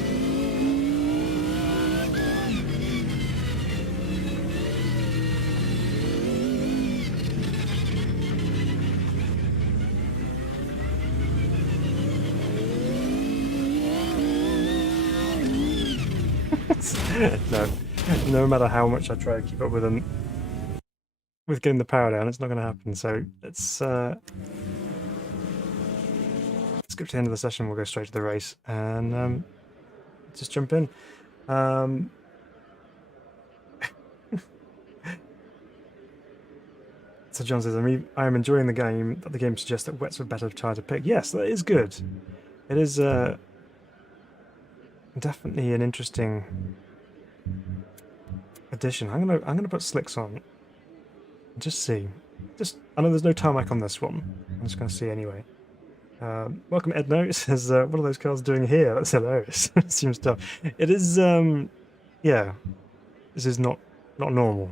No matter how much I try to keep up with them, with getting the power down, it's not going to happen. So let's skip to the end of the session. We'll go straight to the race and just jump in. So John says, I am enjoying the game. The game suggests that wets are better tyre to pick. Yes, that is good. It is definitely an interesting addition. I'm gonna put slicks on. Just see. I know there's no tarmac on this one. I'm just gonna see anyway. Welcome Edno. It says, what are those cars doing here? That's hilarious. It seems tough. It is yeah. This is not normal.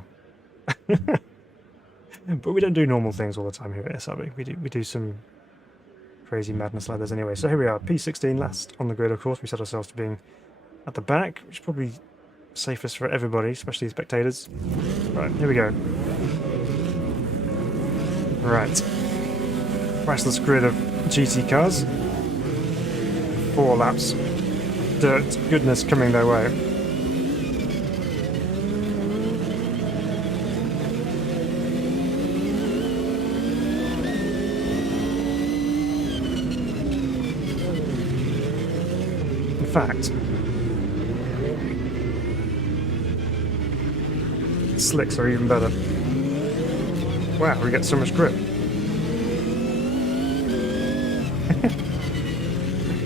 But we don't do normal things all the time here at SRB. We do some crazy madness like this anyway. So here we are, P16 last on the grid, of course. We set ourselves to being at the back, which is probably safest for everybody, especially the spectators. Right, here we go. Right. Priceless grid of GT cars. 4 laps. Dirt goodness coming their way. In fact, slicks are even better. Wow, we get so much grip.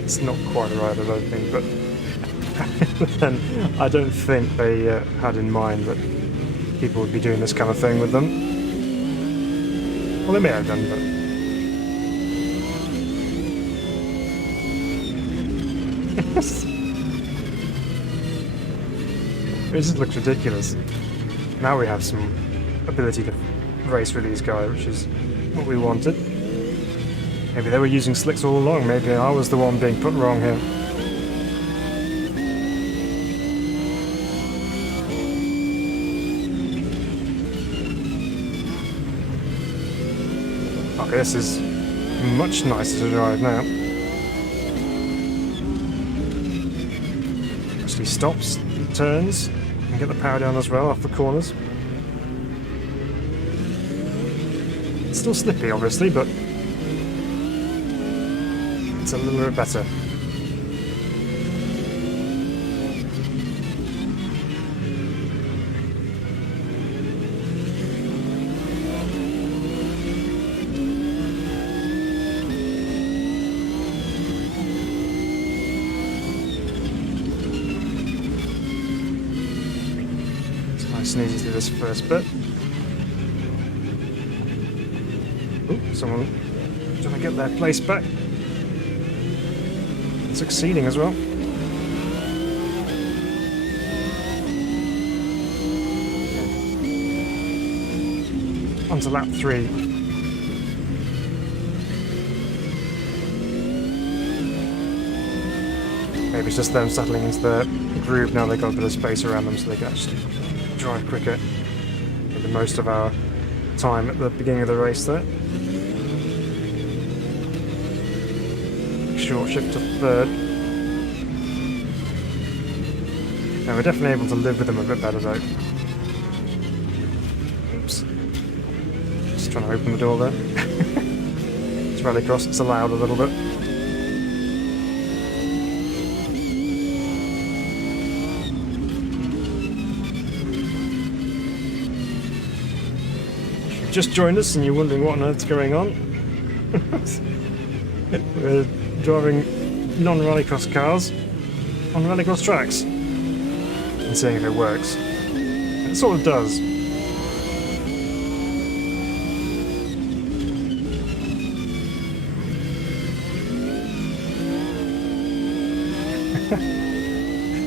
It's not quite right, I don't think, but then I don't think they had in mind that people would be doing this kind of thing with them. Well, they may have done, but... It just looks ridiculous. Now we have some ability to race with these guys, which is what we wanted. Maybe they were using slicks all along. Maybe I was the one being put wrong here. Okay, this is much nicer to drive now. Actually stops, turns, and get the power down as well off the corners. It's still slippy, obviously, but it's a little bit better. It's nice and easy to do this first bit. Ooh, someone trying to get their place back. Succeeding as well. On to lap 3. Maybe it's just them settling into the groove now. They've got a bit of space around them so they can actually drive quicker. Get the most of our time at the beginning of the race there. Short shift to 3rd. And we're definitely able to live with them a bit better though. Oops. Just trying to open the door there. It's Rallycross, it's allowed a little bit. If you've just joined us and you're wondering what on earth's going on, we're driving non-rallycross cars on rallycross tracks and seeing if it works. It sort of does.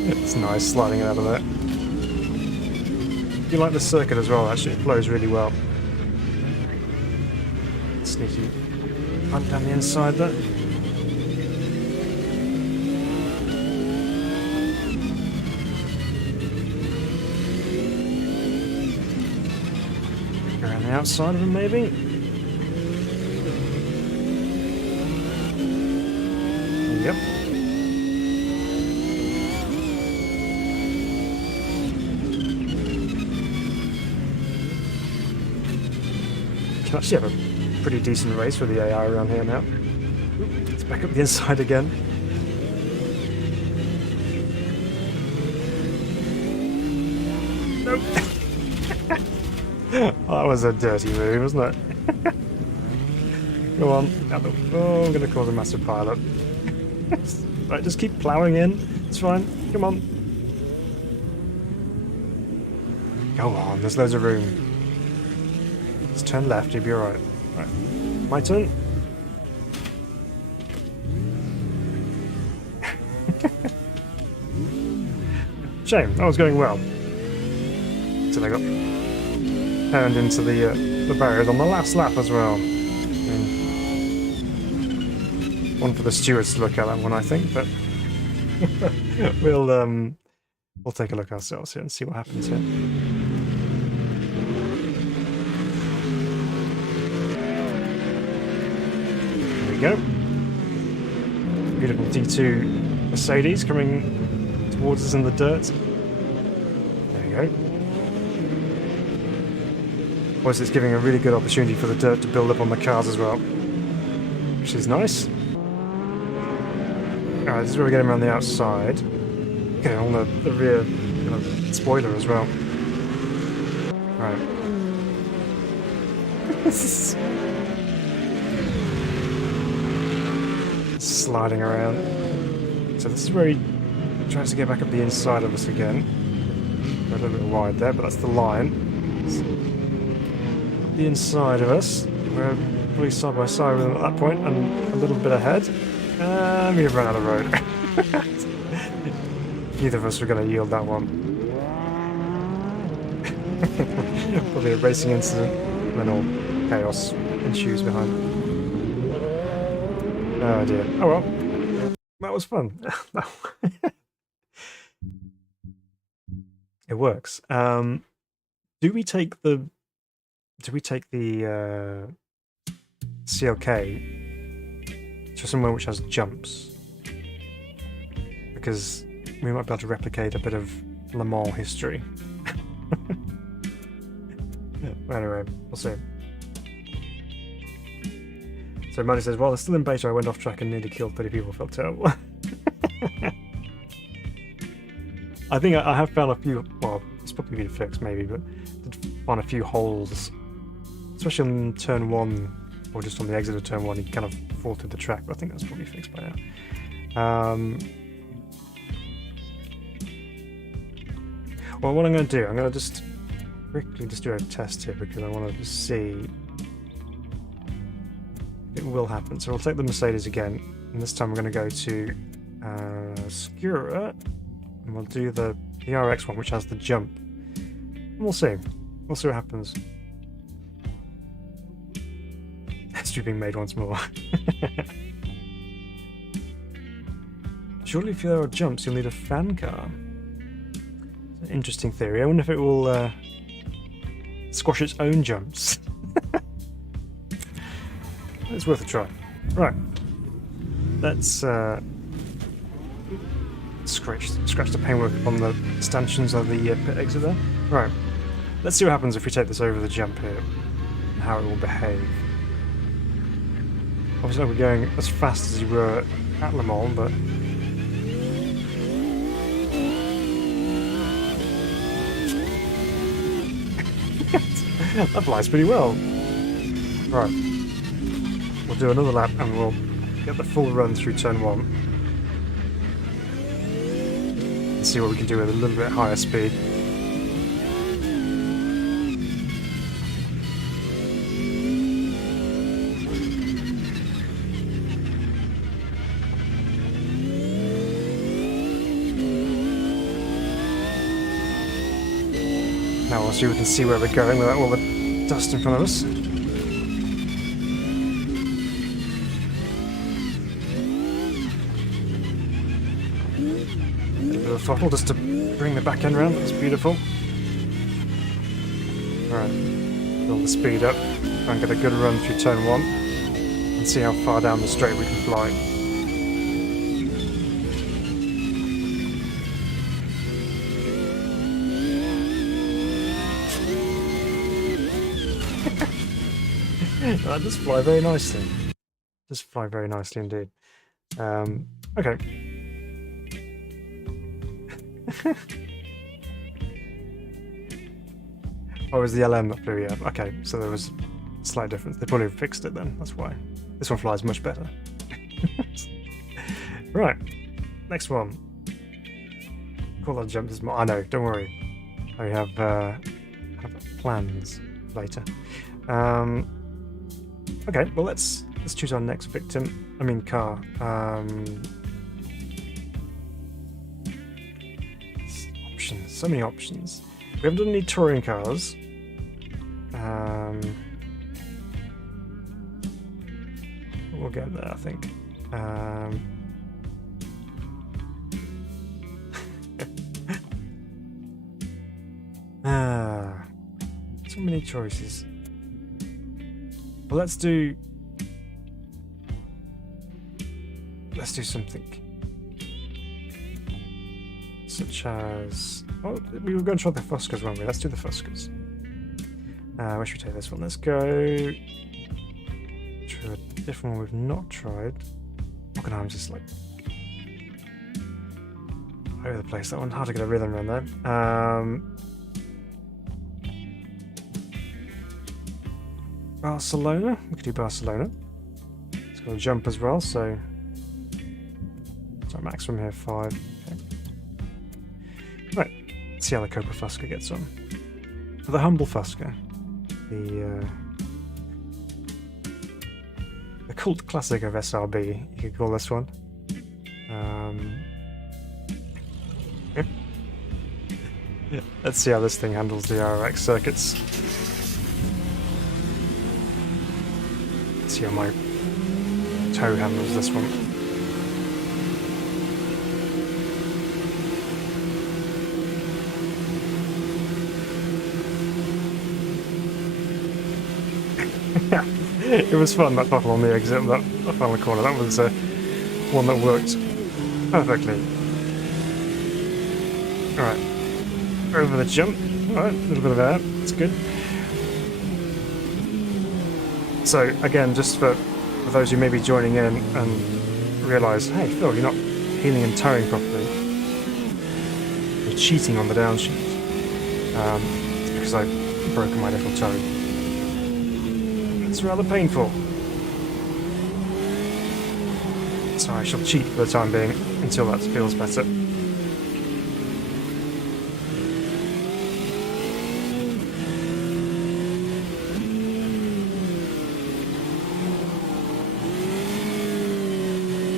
It's nice sliding it out of there. You like the circuit as well, actually, it flows really well. Sneaky punt down the inside there. Around the outside of him, maybe? Yep. Can actually have a pretty decent race with the AI around here now. It's back up the inside again. Nope. Oh, that was a dirty move, wasn't it? Go on. Oh, I'm going to cause a massive pileup. Right, just keep ploughing in. It's fine. Come on. Come on, there's loads of room. Just turn left, you'll be alright. Right. My turn. Shame, that was going well. Until I got turned into the barriers on the last lap as well. One for the stewards to look at, that one, I think, but we'll take a look ourselves here and see what happens here. There we go. Beautiful D2 Mercedes coming towards us in the dirt. There you go. Of course, it's giving a really good opportunity for the dirt to build up on the cars as well, which is nice. Alright, this is where we're getting around the outside. Getting on the rear kind of spoiler as well. Right. Sliding around. So this is where he tries to get back up the inside of us again. We're a little bit wide there, but that's the line. Up the inside of us. We're probably side by side with him at that point and a little bit ahead. And we've run out of road. Neither of us were going to yield that one. Probably a racing incident, and then all chaos ensues behind. Oh dear. Oh well. That was fun. It works. Do we take the CLK to somewhere which has jumps, because we might be able to replicate a bit of Le Mans history. Anyway, we'll see. So Manny says, while still in beta, I went off track and nearly killed 30 people. Felt terrible. I think I have found a few, well, it's probably been fixed maybe, but did find a few holes, especially on turn 1, or just on the exit of turn 1, you kind of fall through the track, but I think that's probably fixed by now. Well, what I'm going to do, I'm going to just quickly just do a test here, because I want to just see if it will happen. So we'll take the Mercedes again, and this time we're going to go to Skura, and we'll do the RX one, which has the jump. And we'll see. We'll see what happens. History being made once more. Surely if there are jumps, you'll need a fan car. It's an interesting theory. I wonder if it will squash its own jumps. It's worth a try. Right. Let's scratch the paintwork on the stanchions of the pit exit there. Right. Let's see what happens if we take this over the jump here, and how it will behave. Obviously we're going as fast as you were at Le Mans, but that flies pretty well. Right. We'll do another lap and we'll get the full run through turn 1. And see what we can do with a little bit higher speed. Now we'll see if we can see where we're going without all the dust in front of us. Throttle just to bring the back end round. That's beautiful. Alright, build the speed up, try and get a good run through turn 1 and see how far down the straight we can fly. That does fly very nicely. Does fly very nicely indeed. Okay. Oh, it was the LM that flew, yeah. Okay, so there was a slight difference. They probably fixed it then, that's why. This one flies much better. Right, next one. Call that jump as more. I know, don't worry. I have plans later. Okay, well let's choose our next victim. I mean car. Options, so many options. We haven't done any touring cars. We'll get there, I think. So many choices. Well, let's do something such as, oh, we were going to try the Fuscas, weren't we? Let's do the Fuscas. Where should we take this one? Let's go to a different one we've not tried. Hockenheim's just like all over the place. That one hard to get a rhythm around there. Barcelona. We could do Barcelona. It's got a jump as well, so maximum here 5. Okay. Right, let's see how the Copa Fusca gets on. For the humble Fusca, the cult classic of SRB, you could call this one. Yeah. Let's see how this thing handles the RX circuits. Let's see how my toe handles this one. It was fun, that battle on the exit, that final corner. That was one that worked perfectly. Alright, over the jump. Alright, a little bit of air, that's good. So, again, just for those who may be joining in and realise, hey Phil, you're not healing and towing properly. You're cheating on the downshift. It's because I've broken my little toe. It's rather painful. So I shall cheat for the time being until that feels better.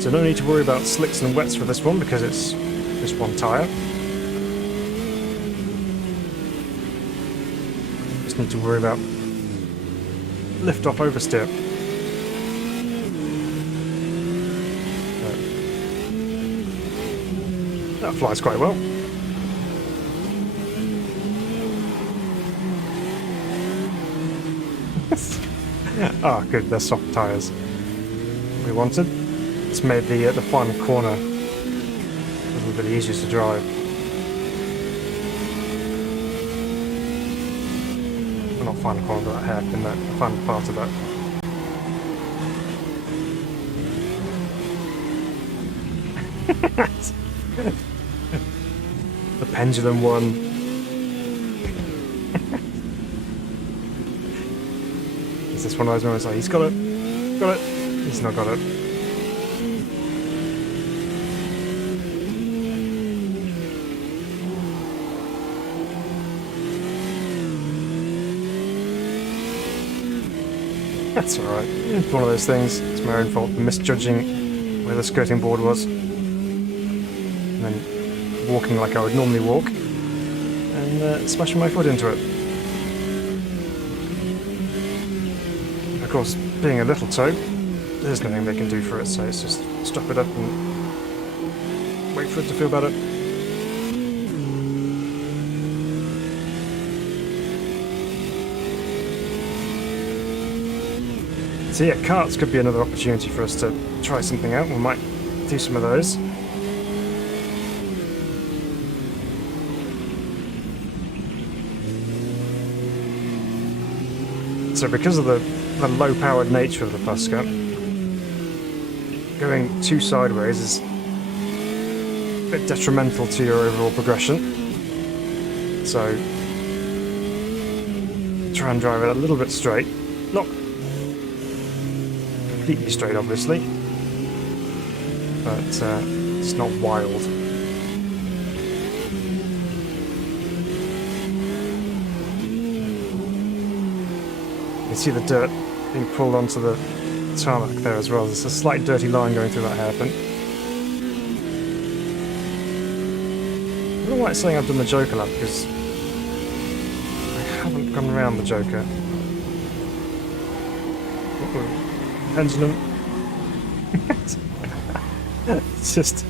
So no need to worry about slicks and wets for this one because it's just one tyre. Just need to worry about lift off oversteer. That flies quite well. Ah, good, they're soft tyres. We wanted. It's made the final corner a little bit easier to drive. Well, not final corner, but that hairpin, the final part of that. The pendulum one. Is this one of those moments like, he's got it, he's not got it. That's alright. It's one of those things. It's my own fault for misjudging where the skirting board was. And then walking like I would normally walk. And smashing my foot into it. Of course, being a little toe, there's nothing they can do for it, so it's just strap it up and wait for it to feel better. So yeah, karts could be another opportunity for us to try something out. We might do some of those. So because of the low-powered nature of the Pusker, going too sideways is a bit detrimental to your overall progression. So try and drive it a little bit straight. Not completely straight, obviously, but it's not wild. You can see the dirt being pulled onto the tarmac there as well. There's a slight dirty line going through that hairpin. I don't like saying I've done the Joker lap because I haven't gone around the Joker. Pendulum. It just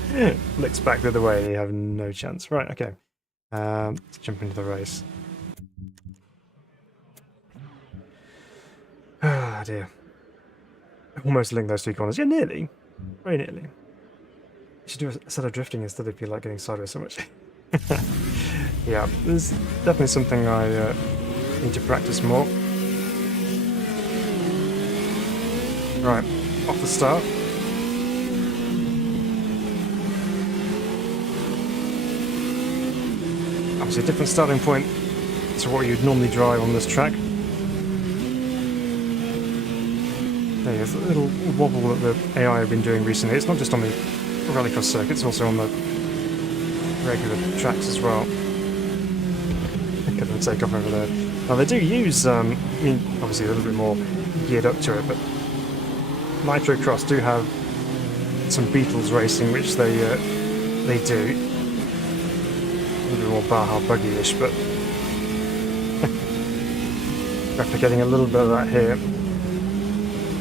flicks back the other way and you have no chance. Right, okay. Let's jump into the race. Ah, dear. Almost linked those two corners. Yeah, nearly. Very nearly. You should do a set of drifting instead if you like getting sideways so much. Yeah, there's definitely something I need to practice more. Right, off the start. Obviously a different starting point to what you'd normally drive on this track. There's a little wobble that the AI have been doing recently. It's not just on the Rallycross circuit, it's also on the regular tracks as well. Look at them take off over there. Now they do use, I mean, obviously a little bit more geared up to it, but Nitrocross do have some Beetles racing, which they do. A little bit more Baja buggy-ish, but replicating a little bit of that here.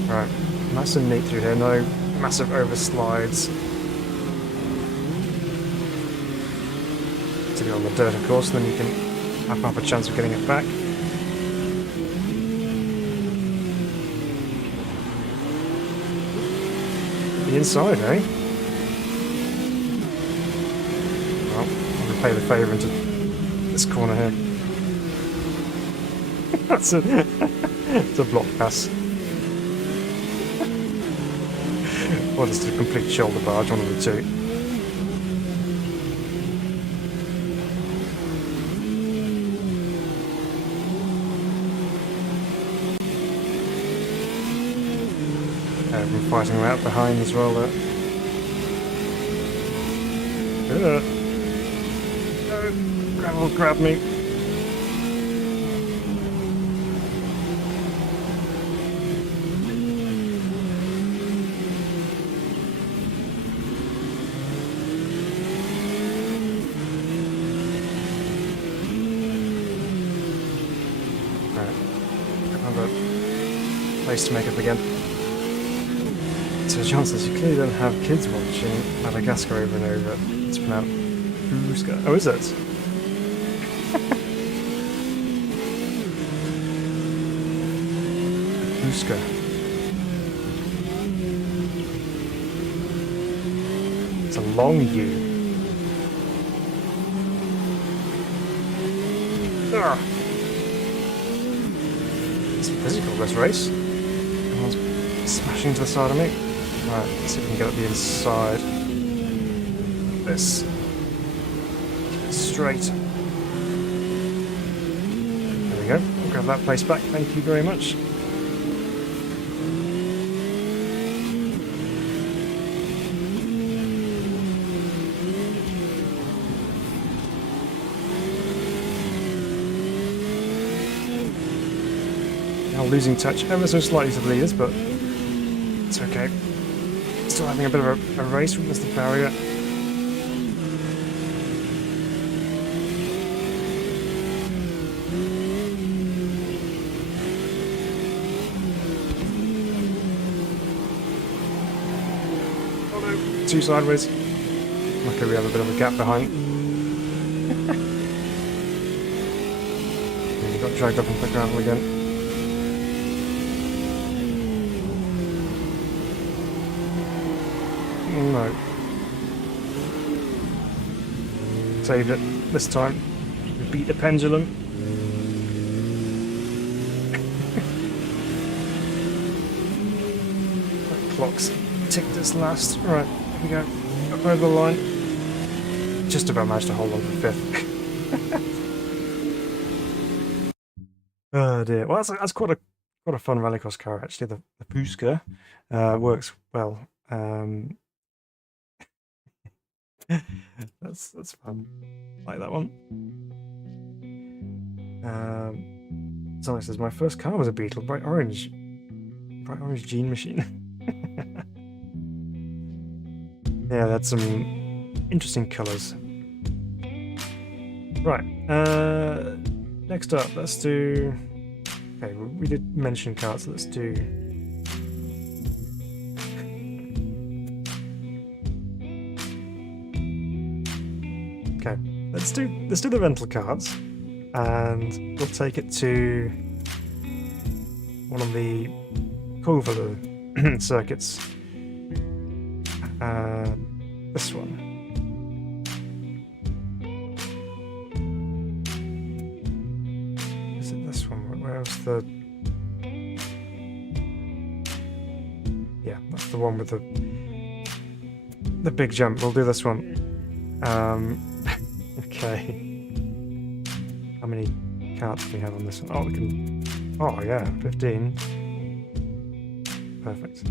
Right, nice and neat through here, no massive overslides. To get on the dirt, of course, then you can have a chance of getting it back. The inside, eh? Well, I'm gonna pay the favour into this corner here. That's a, it's a block pass. Or just a complete shoulder barge, one of the two. Everyone fighting right behind as well there. No, gravel, grab me. Place to make up again. So John says, you clearly don't have kids watching Madagascar over and over. It's pronounced Puska. Oh, is it? Puska. It's a long U. Ugh. It's physical, this race. Everyone's smashing to the side of me. Right, let's see if we can get up the inside. This. Keep it straight. There we go. I'll grab that place back. Thank you very much. Now losing touch ever so slightly to the leaders, but it's okay. Still having a bit of a race with Mr. Barrier. Oh no, two sideways. Luckily we have a bit of a gap behind. And he got dragged up into the gravel again. No. Saved it this time. We beat the pendulum. That clock's ticked its last. Right, here we go. Up over the line. Just about managed to hold on to fifth. Oh dear. Well, that's quite a fun rallycross car actually. The Puska works well. That's fun. Like that one. Someone says my first car was a Beetle, bright orange Gene Machine. Yeah, that's some interesting colours. Right. Next up, let's do. Okay, we did mention karts. Let's do. Okay, let's do the rental cards, and we'll take it to one of the Kovalu circuits. This one. Is it this one? Where's the? Yeah, that's the one with the big jump. We'll do this one. Okay. How many carts do we have on this one? Oh, we can. Oh, yeah, 15. Perfect.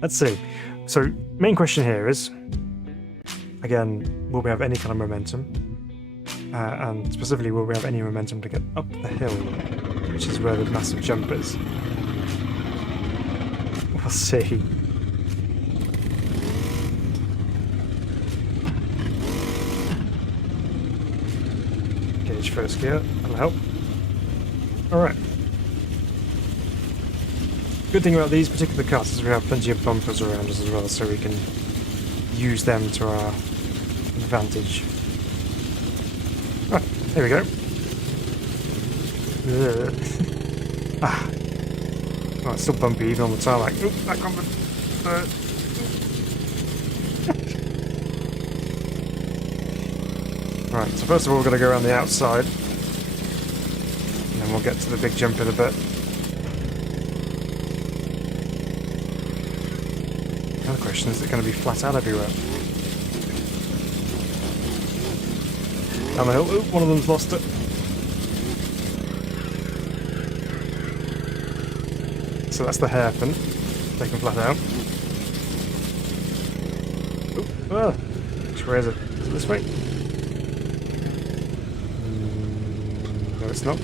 Let's see. So, main question here is, again, will we have any kind of momentum? And specifically, will we have any momentum to get up the hill, which is where the massive jump is? We'll see. Gauge first gear, that'll help. Alright. Good thing about these particular cars is we have plenty of bumpers around us as well, so we can use them to our advantage. Right, there we go. Ah. Oh, it's still bumpy even on the tarmac. Oop, back on the... Right, so first of all we're going to go around the outside. And then we'll get to the big jump in a bit. The other question is it going to be flat out everywhere? Down the hill. Oop, one of them's lost it. So that's the hairpin, taken flat out. Oop, ah, which way is it? Is it this way? No, it's not.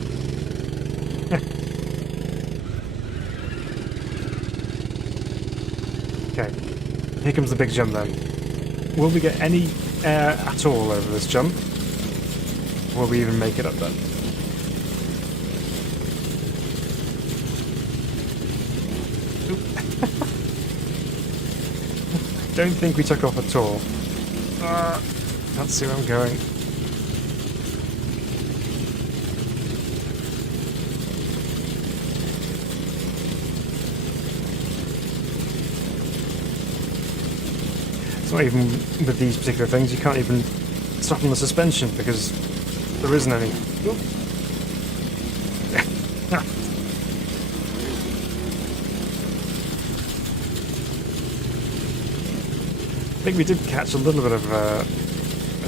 Okay, here comes the big jump then. Will we get any air at all over this jump? Will we even make it up then? Don't think we took off at all. Can't see where I'm going. It's not even with these particular things, you can't even soften the suspension because there isn't any. I think we did catch a little bit of a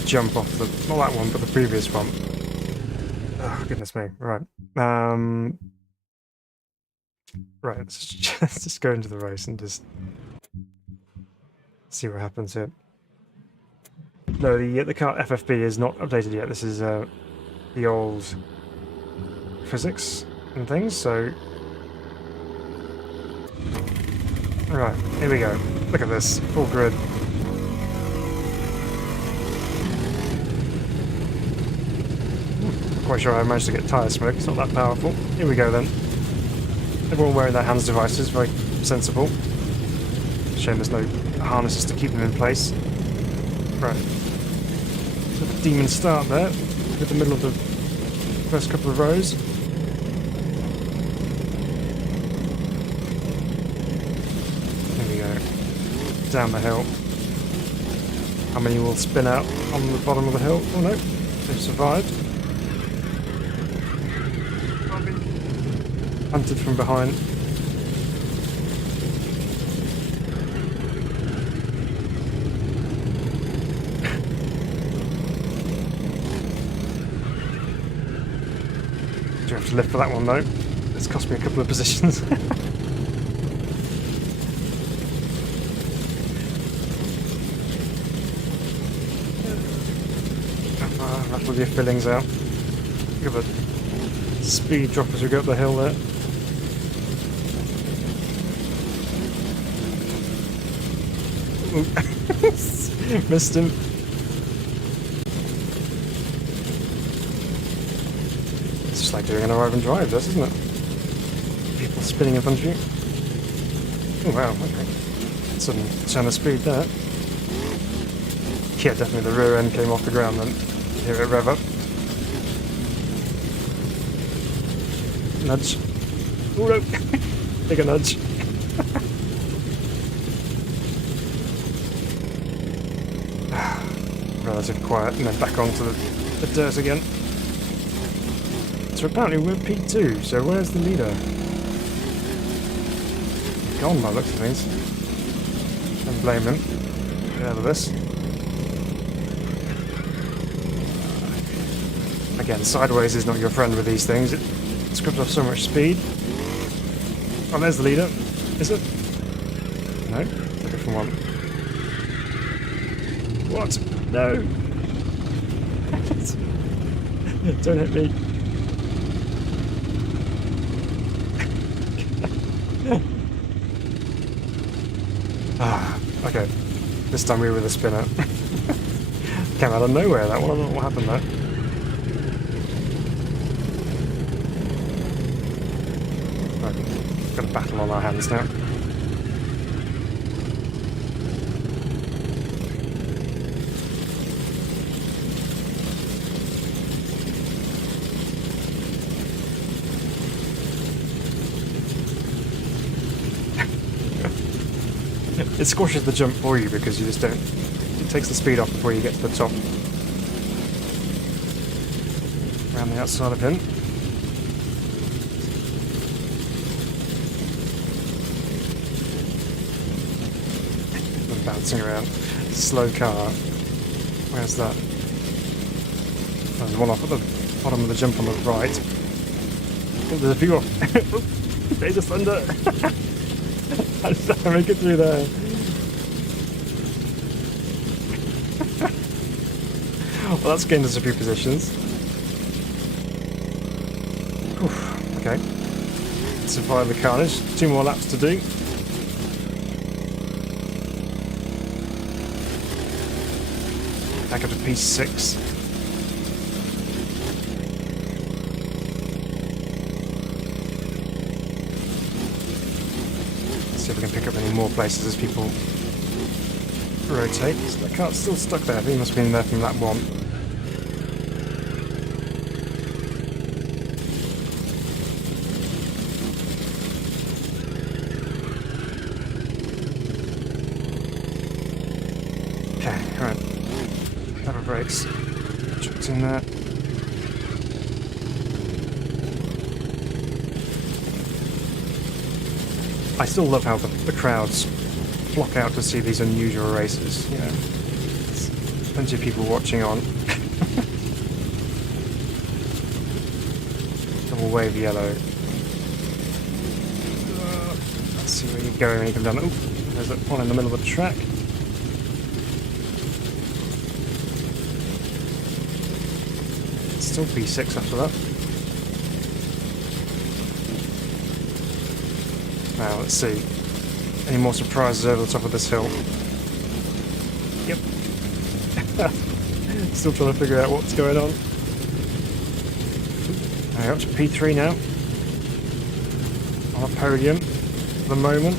jump off the, not that one, but the previous one. Oh, goodness me. Right. Right, let's just go into the race and just see what happens here. No, the kart FFB is not updated yet. This is the old physics and things, so... Right, here we go. Look at this, full grid. Quite sure I managed to get tyre smoke, it's not that powerful. Here we go then. Everyone wearing their hands devices, very sensible. Shame there's no harnesses to keep them in place. Right. So the demon start there, with the middle of the first couple of rows. Here we go. Down the hill. How many will spin out on the bottom of the hill? Oh no, they've survived. Hunted from behind. Do have to lift for that one though. It's cost me a couple of positions. Rattle your fillings out. Look at the speed drop as we go up the hill there. Missed him. It's just like doing an arrive and drive, this, isn't it? People spinning in front of you. Oh wow, okay. Sudden turn of speed there. Yeah, definitely the rear end came off the ground then. Hear it rev up. Nudge. Oh no! Take a nudge. Relative quiet, and then back onto the dirt again. So apparently we're P2, so where's the leader? Gone by the looks of things. Don't blame him. Get out of this. Again, sideways is not your friend with these things. It scripts off so much speed. Oh, there's the leader. Is it? No? It's a different one. What? No! Don't hit me. Okay. This time we were the spinner. Came out of nowhere, that one. I don't know what happened there. Right. Got a battle on our hands now. it squashes the jump for you because you just don't... It takes the speed off before you get to the top. Around the outside of him. I'm bouncing around. Slow car. Where's that? Oh, there's one off at the bottom of the jump on the right. Oh, there's a few off. There's a thunder. I just have to make it through there. Well, that's gained us a few positions. Oof, okay. Survive the carnage. 2 more laps to do. Back up to P6. See if we can pick up any more places as people rotate. So that cart's still stuck there. I think he must have been there from lap 1. Okay, alright. Cover brakes. Chucked in there. I still love how the crowds flock out to see these unusual races, you know. There's plenty of people watching on. Double wave yellow. Let's see where you go when you come down. Oh, there's that one in the middle of the track. Still P6 after that. Now, let's see. Any more surprises over the top of this hill? Yep. Still trying to figure out what's going on. Up to P3 now. On a podium for the moment.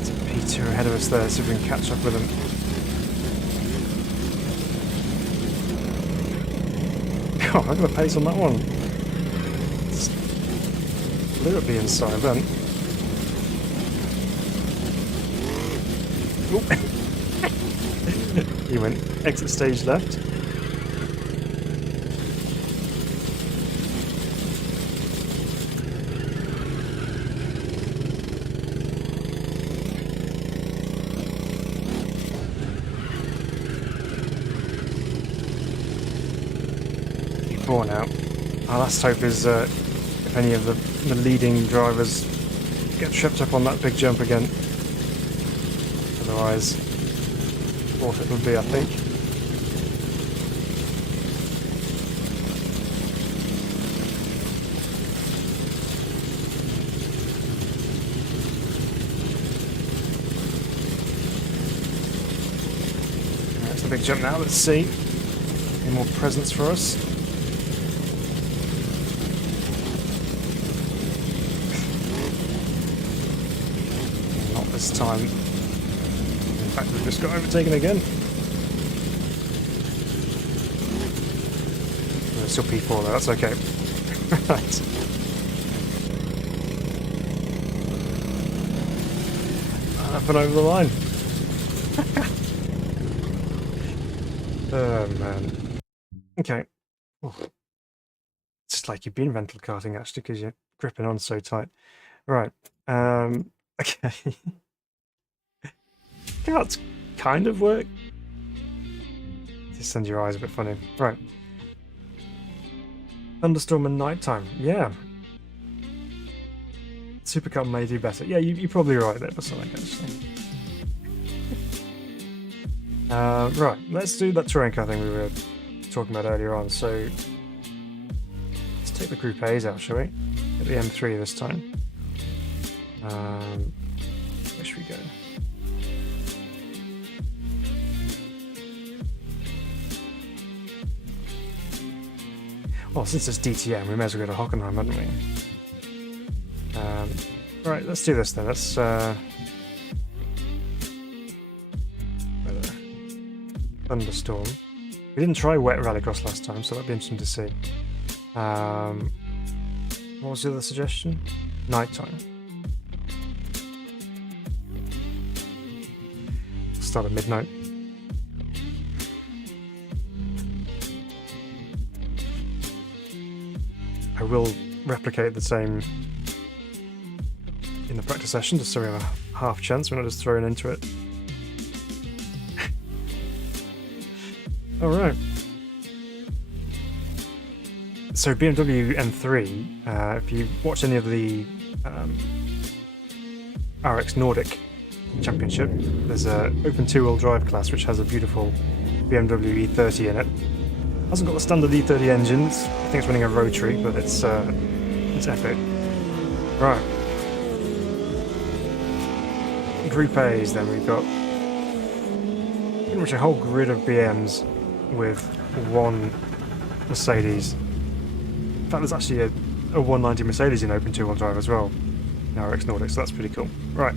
It's P2 ahead of us there, so we can catch up with them. God, look at the pace on that one. Just blew at the inside then. He went exit stage left. Now. Our last hope is if any of the leading drivers get tripped up on that big jump again. Otherwise, what it would be, I think. That's the big jump now. Let's see. Any more presents for us? This time. In fact, we've just got overtaken again. We're still P4 though, that's okay. Right. Up and over the line. Oh man. Okay. Oh. It's like you've been rental karting actually because you're gripping on so tight. Right. Okay. Karts kind of work. Just send your eyes a bit funny. Right. Thunderstorm and nighttime. Yeah. Supercar may do better. Yeah, you're probably right there, Basonic, actually. Right, let's do that terrain car thing we were talking about earlier on. So, let's take the Group A's out, shall we? Get the M3 this time. Where should we go? Well, since it's DTM, we may as well go to Hockenheim, hadn't we? Right, let's do this then. Let's thunderstorm. We didn't try wet Rallycross last time, so that'd be interesting to see. What was the other suggestion? Nighttime. Start at midnight. I will replicate the same in the practice session, just so we have a half chance. We're not just thrown into it. Alright. So BMW M3, if you watch any of the RX Nordic Championship, there's an open two-wheel drive class which has a beautiful BMW E30 in it. Hasn't got the standard E30 engines. I think it's running a rotary, but it's epic. Right. Group A's then we've got pretty much a whole grid of BMs with one Mercedes. In fact, there's actually a 190 Mercedes in open two-wheel drive as well in RX Nordic, so that's pretty cool. Right.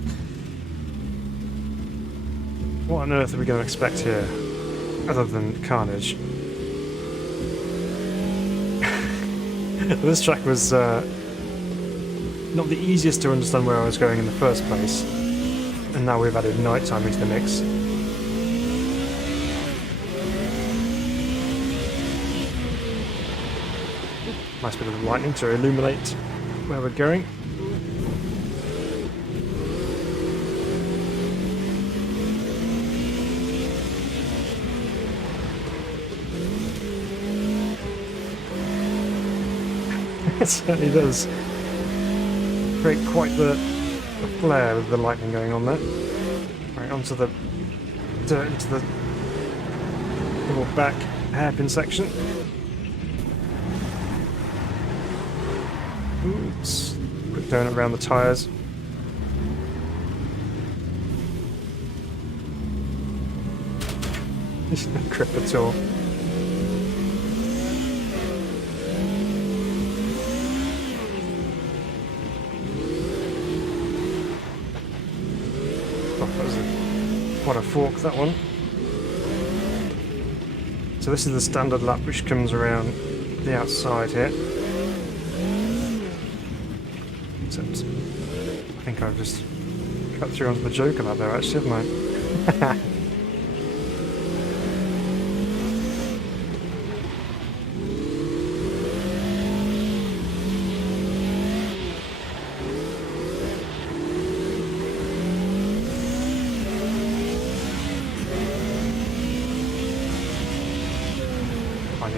What on earth are we going to expect here, other than carnage? This track was not the easiest to understand where I was going in the first place, and now we've added nighttime into the mix. Nice bit of lightning to illuminate where we're going. It certainly does create quite the flare with the lightning going on there. Right, onto the dirt, into the little back hairpin section. Oops. Quick donut around the tyres. No grip at all. Quite a fork, that one. So this is the standard lap which comes around the outside here. Except I think I've just cut through onto the Joker lap there actually, haven't I?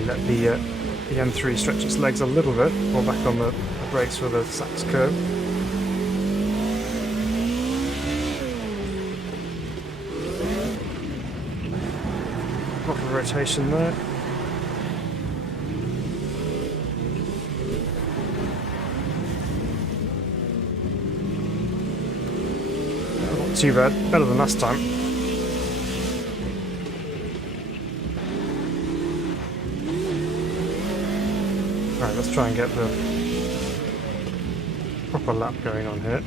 Let the M3 stretch its legs a little bit, or back on the brakes for the Sachs curve. Proper rotation there. Not too bad, better than last time. Right, let's try and get the proper lap going on here.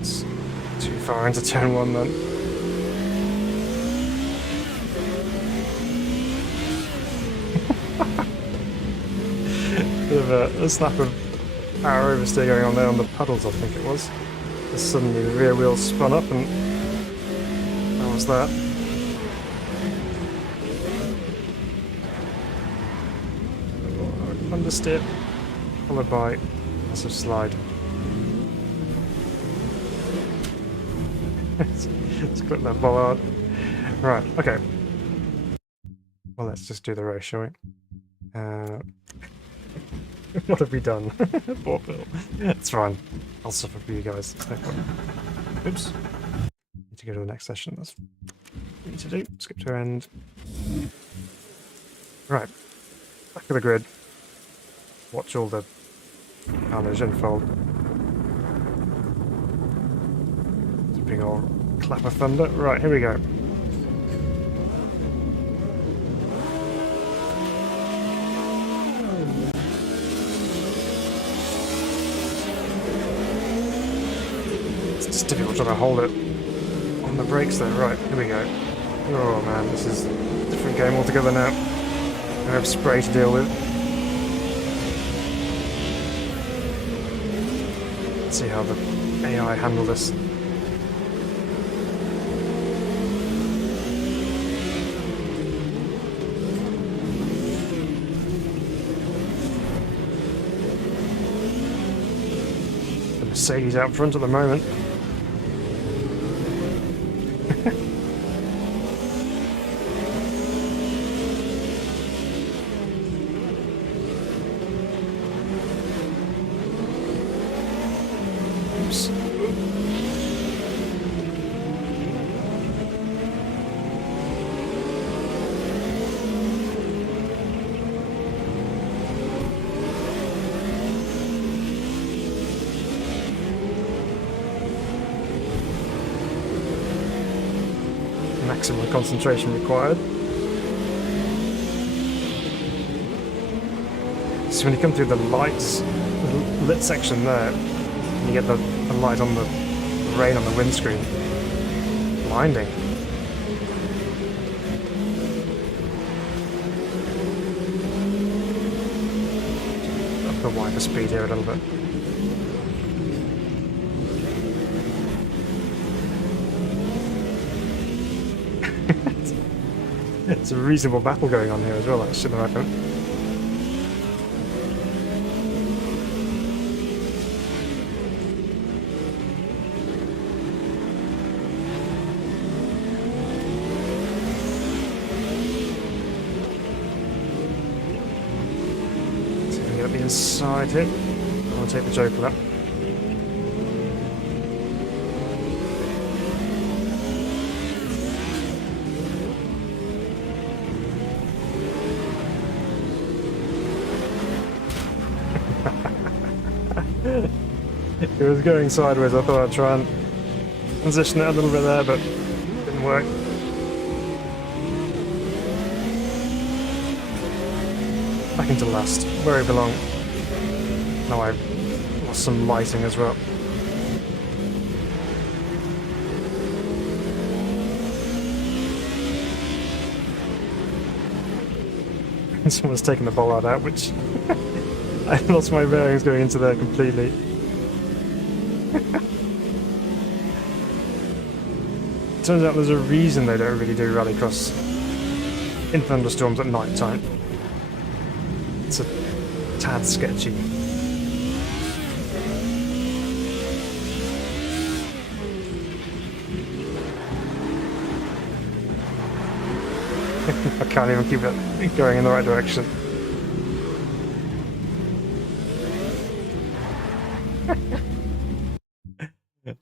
It's too far into turn one then. Bit of a snap of power oversteer going on there on the puddles, I think it was. Just suddenly the rear wheel spun up and that was that. Understeer, followed by massive slide. Let's clip that bollard. Right, okay. Well, let's just do the race, shall we? What have we done? Poor Bill. It's fine. I'll suffer for you guys. No problem. Oops. Need to go to the next session. That's what we need to do. Skip to end. Right. Back to the grid. Watch all the carnage unfold. Big old clap of thunder. Right, here we go. It's just difficult trying to hold it on the brakes there. Right, here we go. Oh man, this is a different game altogether now. I have spray to deal with. Let's see how the AI handle this. The Mercedes out front at the moment. Maximum concentration required. So when you come through the lights, the lit section there, and you get the light on the rain on the windscreen. Blinding. Up the wiper speed here a little bit. It's a reasonable battle going on here as well, actually, I reckon. See if we can get up the inside here. I want to take the joke of that. It was going sideways. I thought I'd try and transition it a little bit there, but it didn't work. Back into last, where I belong. Now I've lost some lighting as well. Someone's taken the bollard out, which I lost my bearings going into there completely. Turns out there's a reason they don't really do Rallycross in thunderstorms at night time. It's a tad sketchy. I can't even keep it going in the right direction.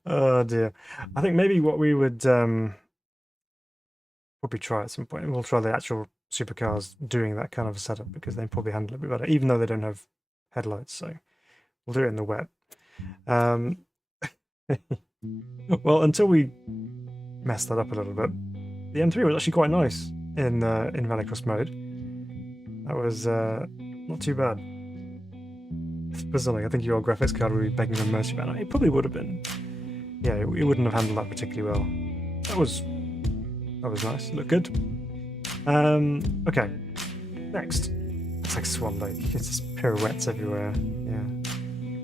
Oh dear. I think maybe what we would probably try at some point, we'll try the actual supercars doing that kind of a setup, because they probably handle it a bit better, even though they don't have headlights, so we'll do it in the wet. Well, until we messed that up a little bit, the M3 was actually quite nice in Rallycross mode. That was not too bad. Bizarrely, I think your graphics card would be begging for mercy about it. It probably would have been. Yeah, it wouldn't have handled that particularly well. That was nice. It looked good. Okay. Next. It's like Swan Lake. It's just pirouettes everywhere. Yeah.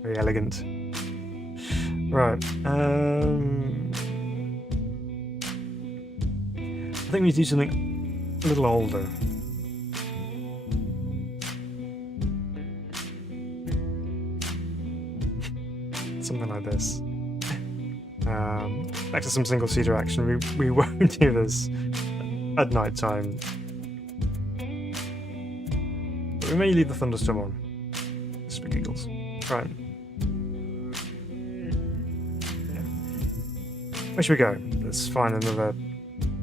Very elegant. Right. I think we need to do something a little older. Something like this. Back to some single-seater action. We won't do this at night time. But we may leave the thunderstorm on. Just for giggles. Right. Yeah. Where should we go? Let's find another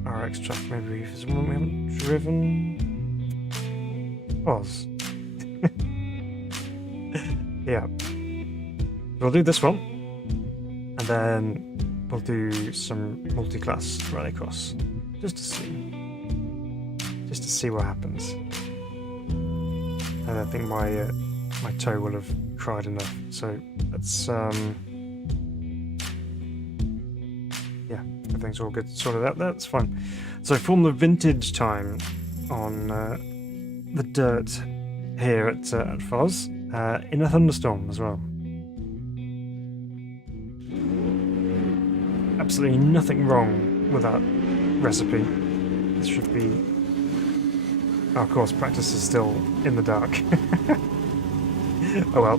RX track. Maybe if there's one we haven't driven. Was. Yeah. We'll do this one. And then we'll do some multi-class Rallycross just to see what happens. I don't think my my toe will have cried enough, so let's yeah, everything's all good, sorted out there, that's fine. So from the vintage time on the dirt here at Foz, in a thunderstorm as well. Absolutely nothing wrong with that recipe. This should be... Oh, of course, practice is still in the dark. Oh well.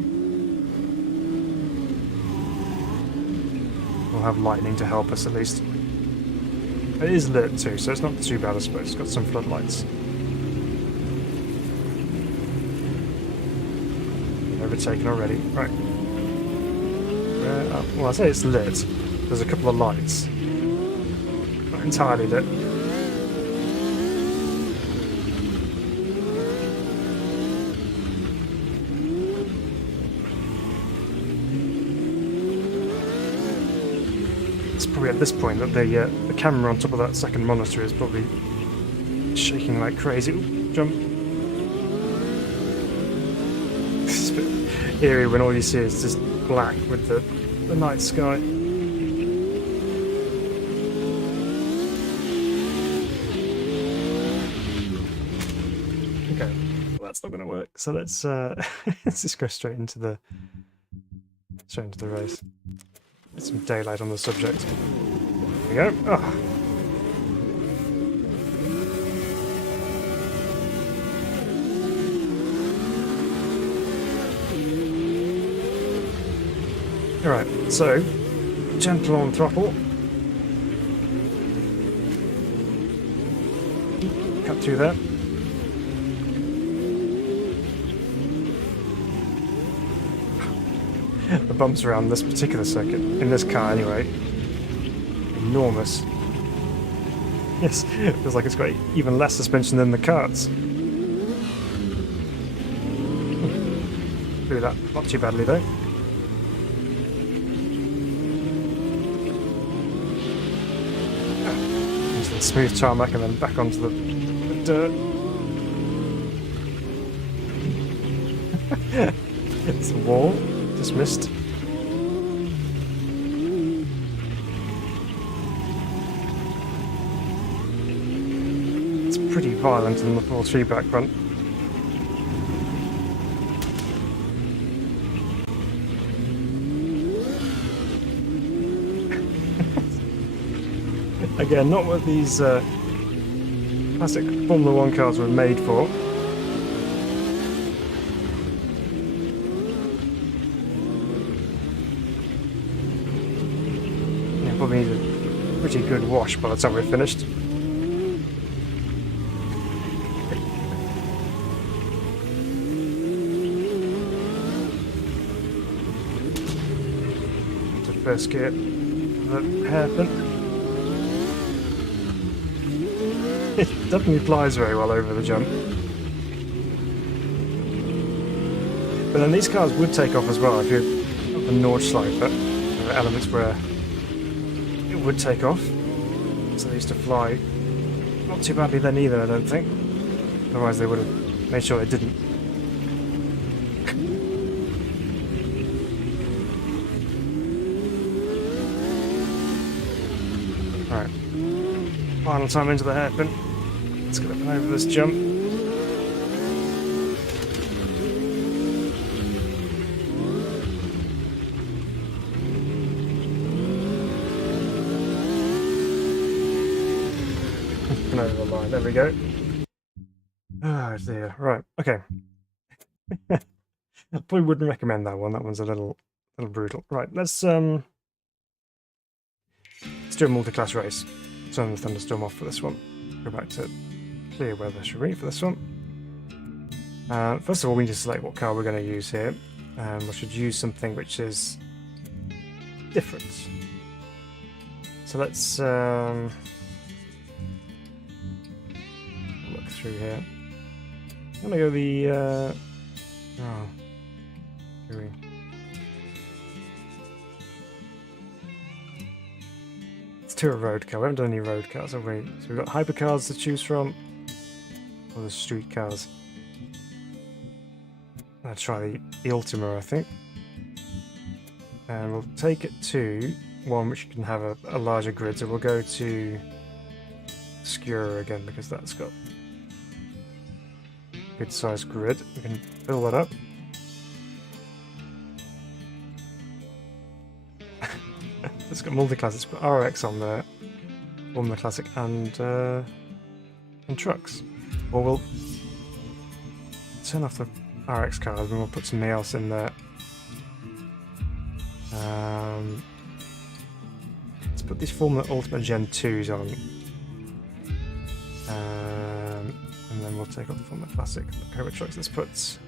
We'll have lightning to help us at least. It is lit too, so it's not too bad I suppose. It's got some floodlights. Overtaken already. Right. Well, I say it's lit. There's a couple of lights. Not entirely lit. It's probably at this point that the camera on top of that second monitor is probably shaking like crazy. Ooh, jump. It's a bit eerie when all you see is just black with the night sky. Okay, well, that's not going to work. So let's let's just go straight into the race. Get some daylight on the subject. There we go. Oh. Alright, so gentle on throttle. Cut through there. The bumps around this particular circuit, in this car anyway, enormous. Yes, it feels like it's got even less suspension than the karts. Through that, not too badly though. Into the smooth tarmac and then back onto the dirt. It's a wall. Dismissed. It's pretty violent in the full three back front. Again, not what these classic Formula 1 cars were made for. Probably need a pretty good wash by the time we're finished. Into first gear, the hairpin. It definitely flies very well over the jump. But then these cars would take off as well if you're up the Nordschleife, but there are elements where would take off, so they used to fly not too badly then either, I don't think. Otherwise they would have made sure they didn't. Alright, final time into the hairpin. Let's get up and over this jump. Over the line, there we go. Oh dear, right, okay. I probably wouldn't recommend that one. That one's a little brutal. Right, let's do a multi-class race. Turn the thunderstorm off for this one. Go back to clear weather, shall we, for this one? First of all, we need to select what car we're going to use here. We should use something which is different. So let's look through here. I'm gonna go the oh, here we do a road car. We haven't done any road cars, have we? So we've got hypercars to choose from, or the street cars. I'll try the Ultima, I think. And we'll take it to one which can have a larger grid. So we'll go to Skura again, because that's got a good sized grid. We can fill that up. It's got multi-class. Let's put RX on there, Formula Classic, and trucks. Or we'll turn off the RX cars and we'll put something else in there. Let's put these Formula Ultimate Gen 2s on. And then we'll take off the Formula Classic. Okay, with trucks, let's put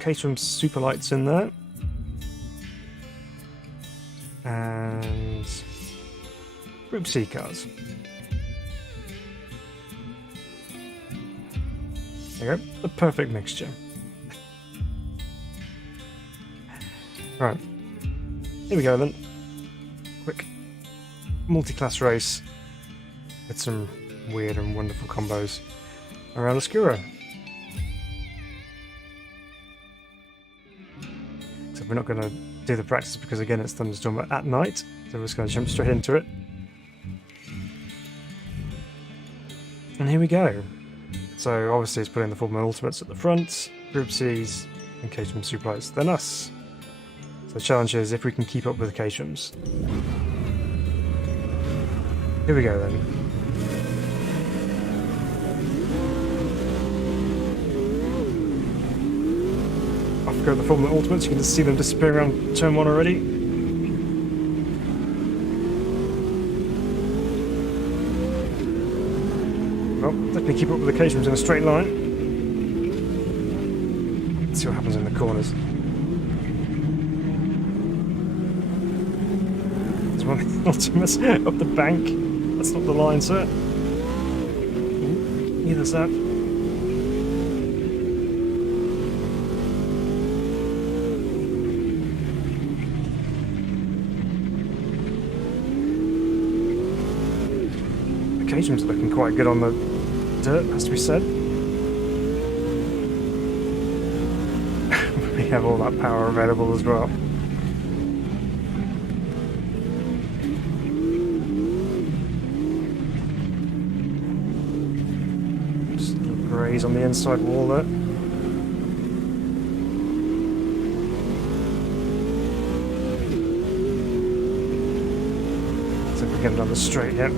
Caterham Super Lights in there. And Group C cars. There you go, the perfect mixture. Right, here we go then. Quick multi-class race with some weird and wonderful combos around Skura. So we're not going to do the practice because again it's thunderstorm at night, so we're just going to jump straight into it. And here we go. So obviously it's putting the Formula Ultimates at the front, Group C's and Caterham Super Lights, then us. So the challenge is if we can keep up with the Caterhams. Here we go then. Off go the Formula Ultimates, you can just see them disappearing around turn 1 already. Well, definitely keep up with the Caterhams in a straight line. Let's see what happens in the corners. There's one Ultimates up the bank. That's not the line, sir. Ooh, neither's that. Caterhams are looking quite good on the dirt, has to be said. We have all that power available as well. Just a little graze on the inside wall there. So if we get another straight hit.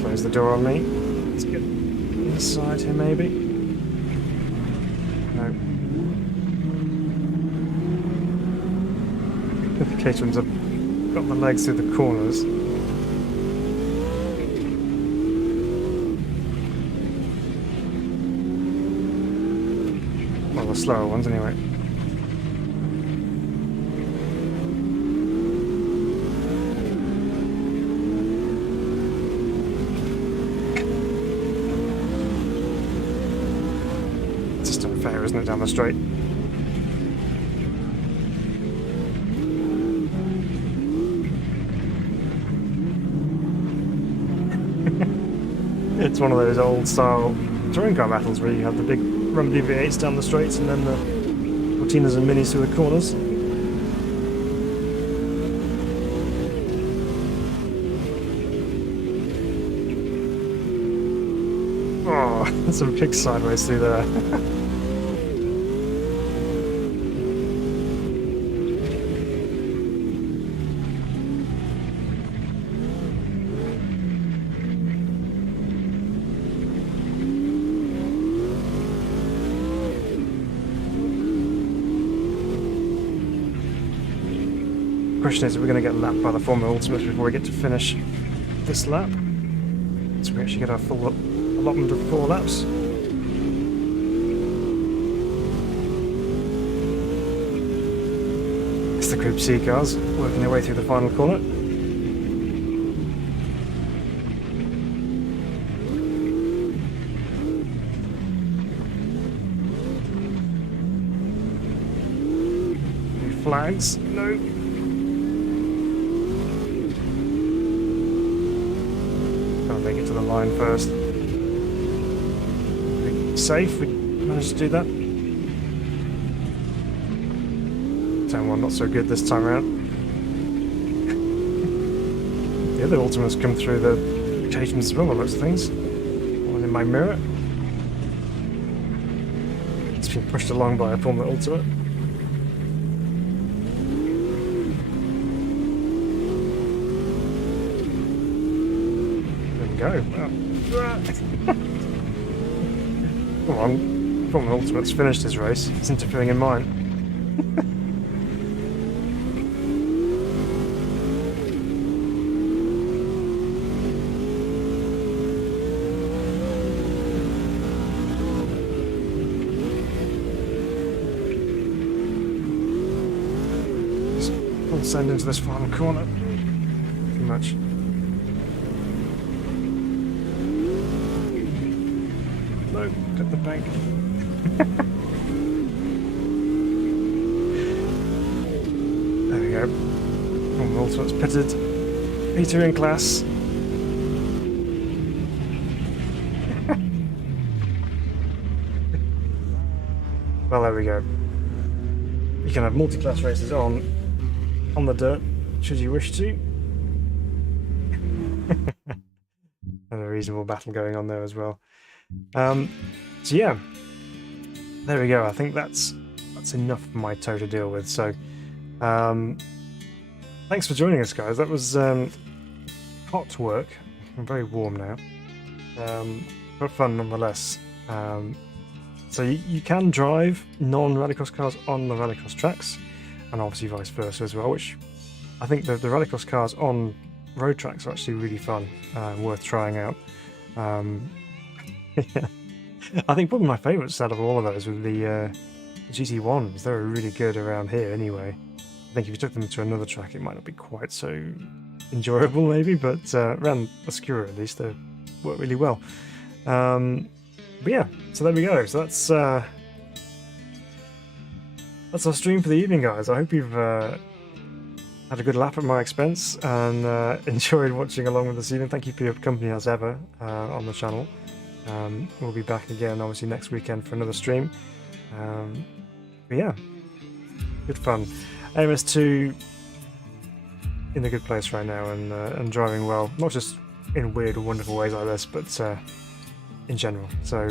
Close the door on me. Let's get inside here maybe. No. The Caterhams have got the legs through the corners. Well, the slower ones anyway. Fair, isn't it, down the straight? It's one of those old style touring car battles where you have the big rumbly V8s down the straights and then the Cortinas and Minis through the corners. Oh, that's some big sideways through there. Question is, are we going to get lapped by the Formula Ultimates before we get to finish this lap? So we actually get our full allotment of 4 laps. It's the Group C cars working their way through the final corner. flags. No. Gotta make it to the line first. Safe, we managed to do that. Turn 1 not so good this time around. The other Ultimates come through the occasions as well, by those things. One in my mirror. It's been pushed along by a former Ultimate. There we go. Wow. Come on, former Ultimate's finished his race. It's interfering in mine. Send into this final corner. Too much. No, cut the bank. There we go. Oh, Ultimate's pitted. Peter in class. Well, there we go. You can have multi-class races on the dirt, should you wish to. And a reasonable battle going on there as well. So yeah, there we go. I think that's enough for my toe to deal with. So thanks for joining us, guys. That was hot work. I'm very warm now, but fun nonetheless. So you can drive non-Rallycross cars on the Rallycross tracks, and obviously vice versa as well, which I think the Rallycross cars on road tracks are actually really fun, worth trying out. Yeah. I think probably my favourites out of all of those were the GT1s. They were really good around here anyway. I think if you took them to another track it might not be quite so enjoyable maybe, but around Oscura at least they work really well. But yeah, so there we go. So that's our stream for the evening, guys. I hope you've had a good laugh at my expense and enjoyed watching along with us evening. Thank you for your company as ever on the channel. We'll be back again obviously next weekend for another stream. But yeah, good fun. AMS2 in a good place right now and driving well, not just in weird or wonderful ways like this, but in general. So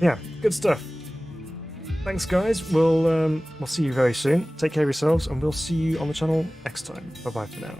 yeah, good stuff. Thanks, guys. We'll see you very soon. Take care of yourselves, and we'll see you on the channel next time. Bye bye for now.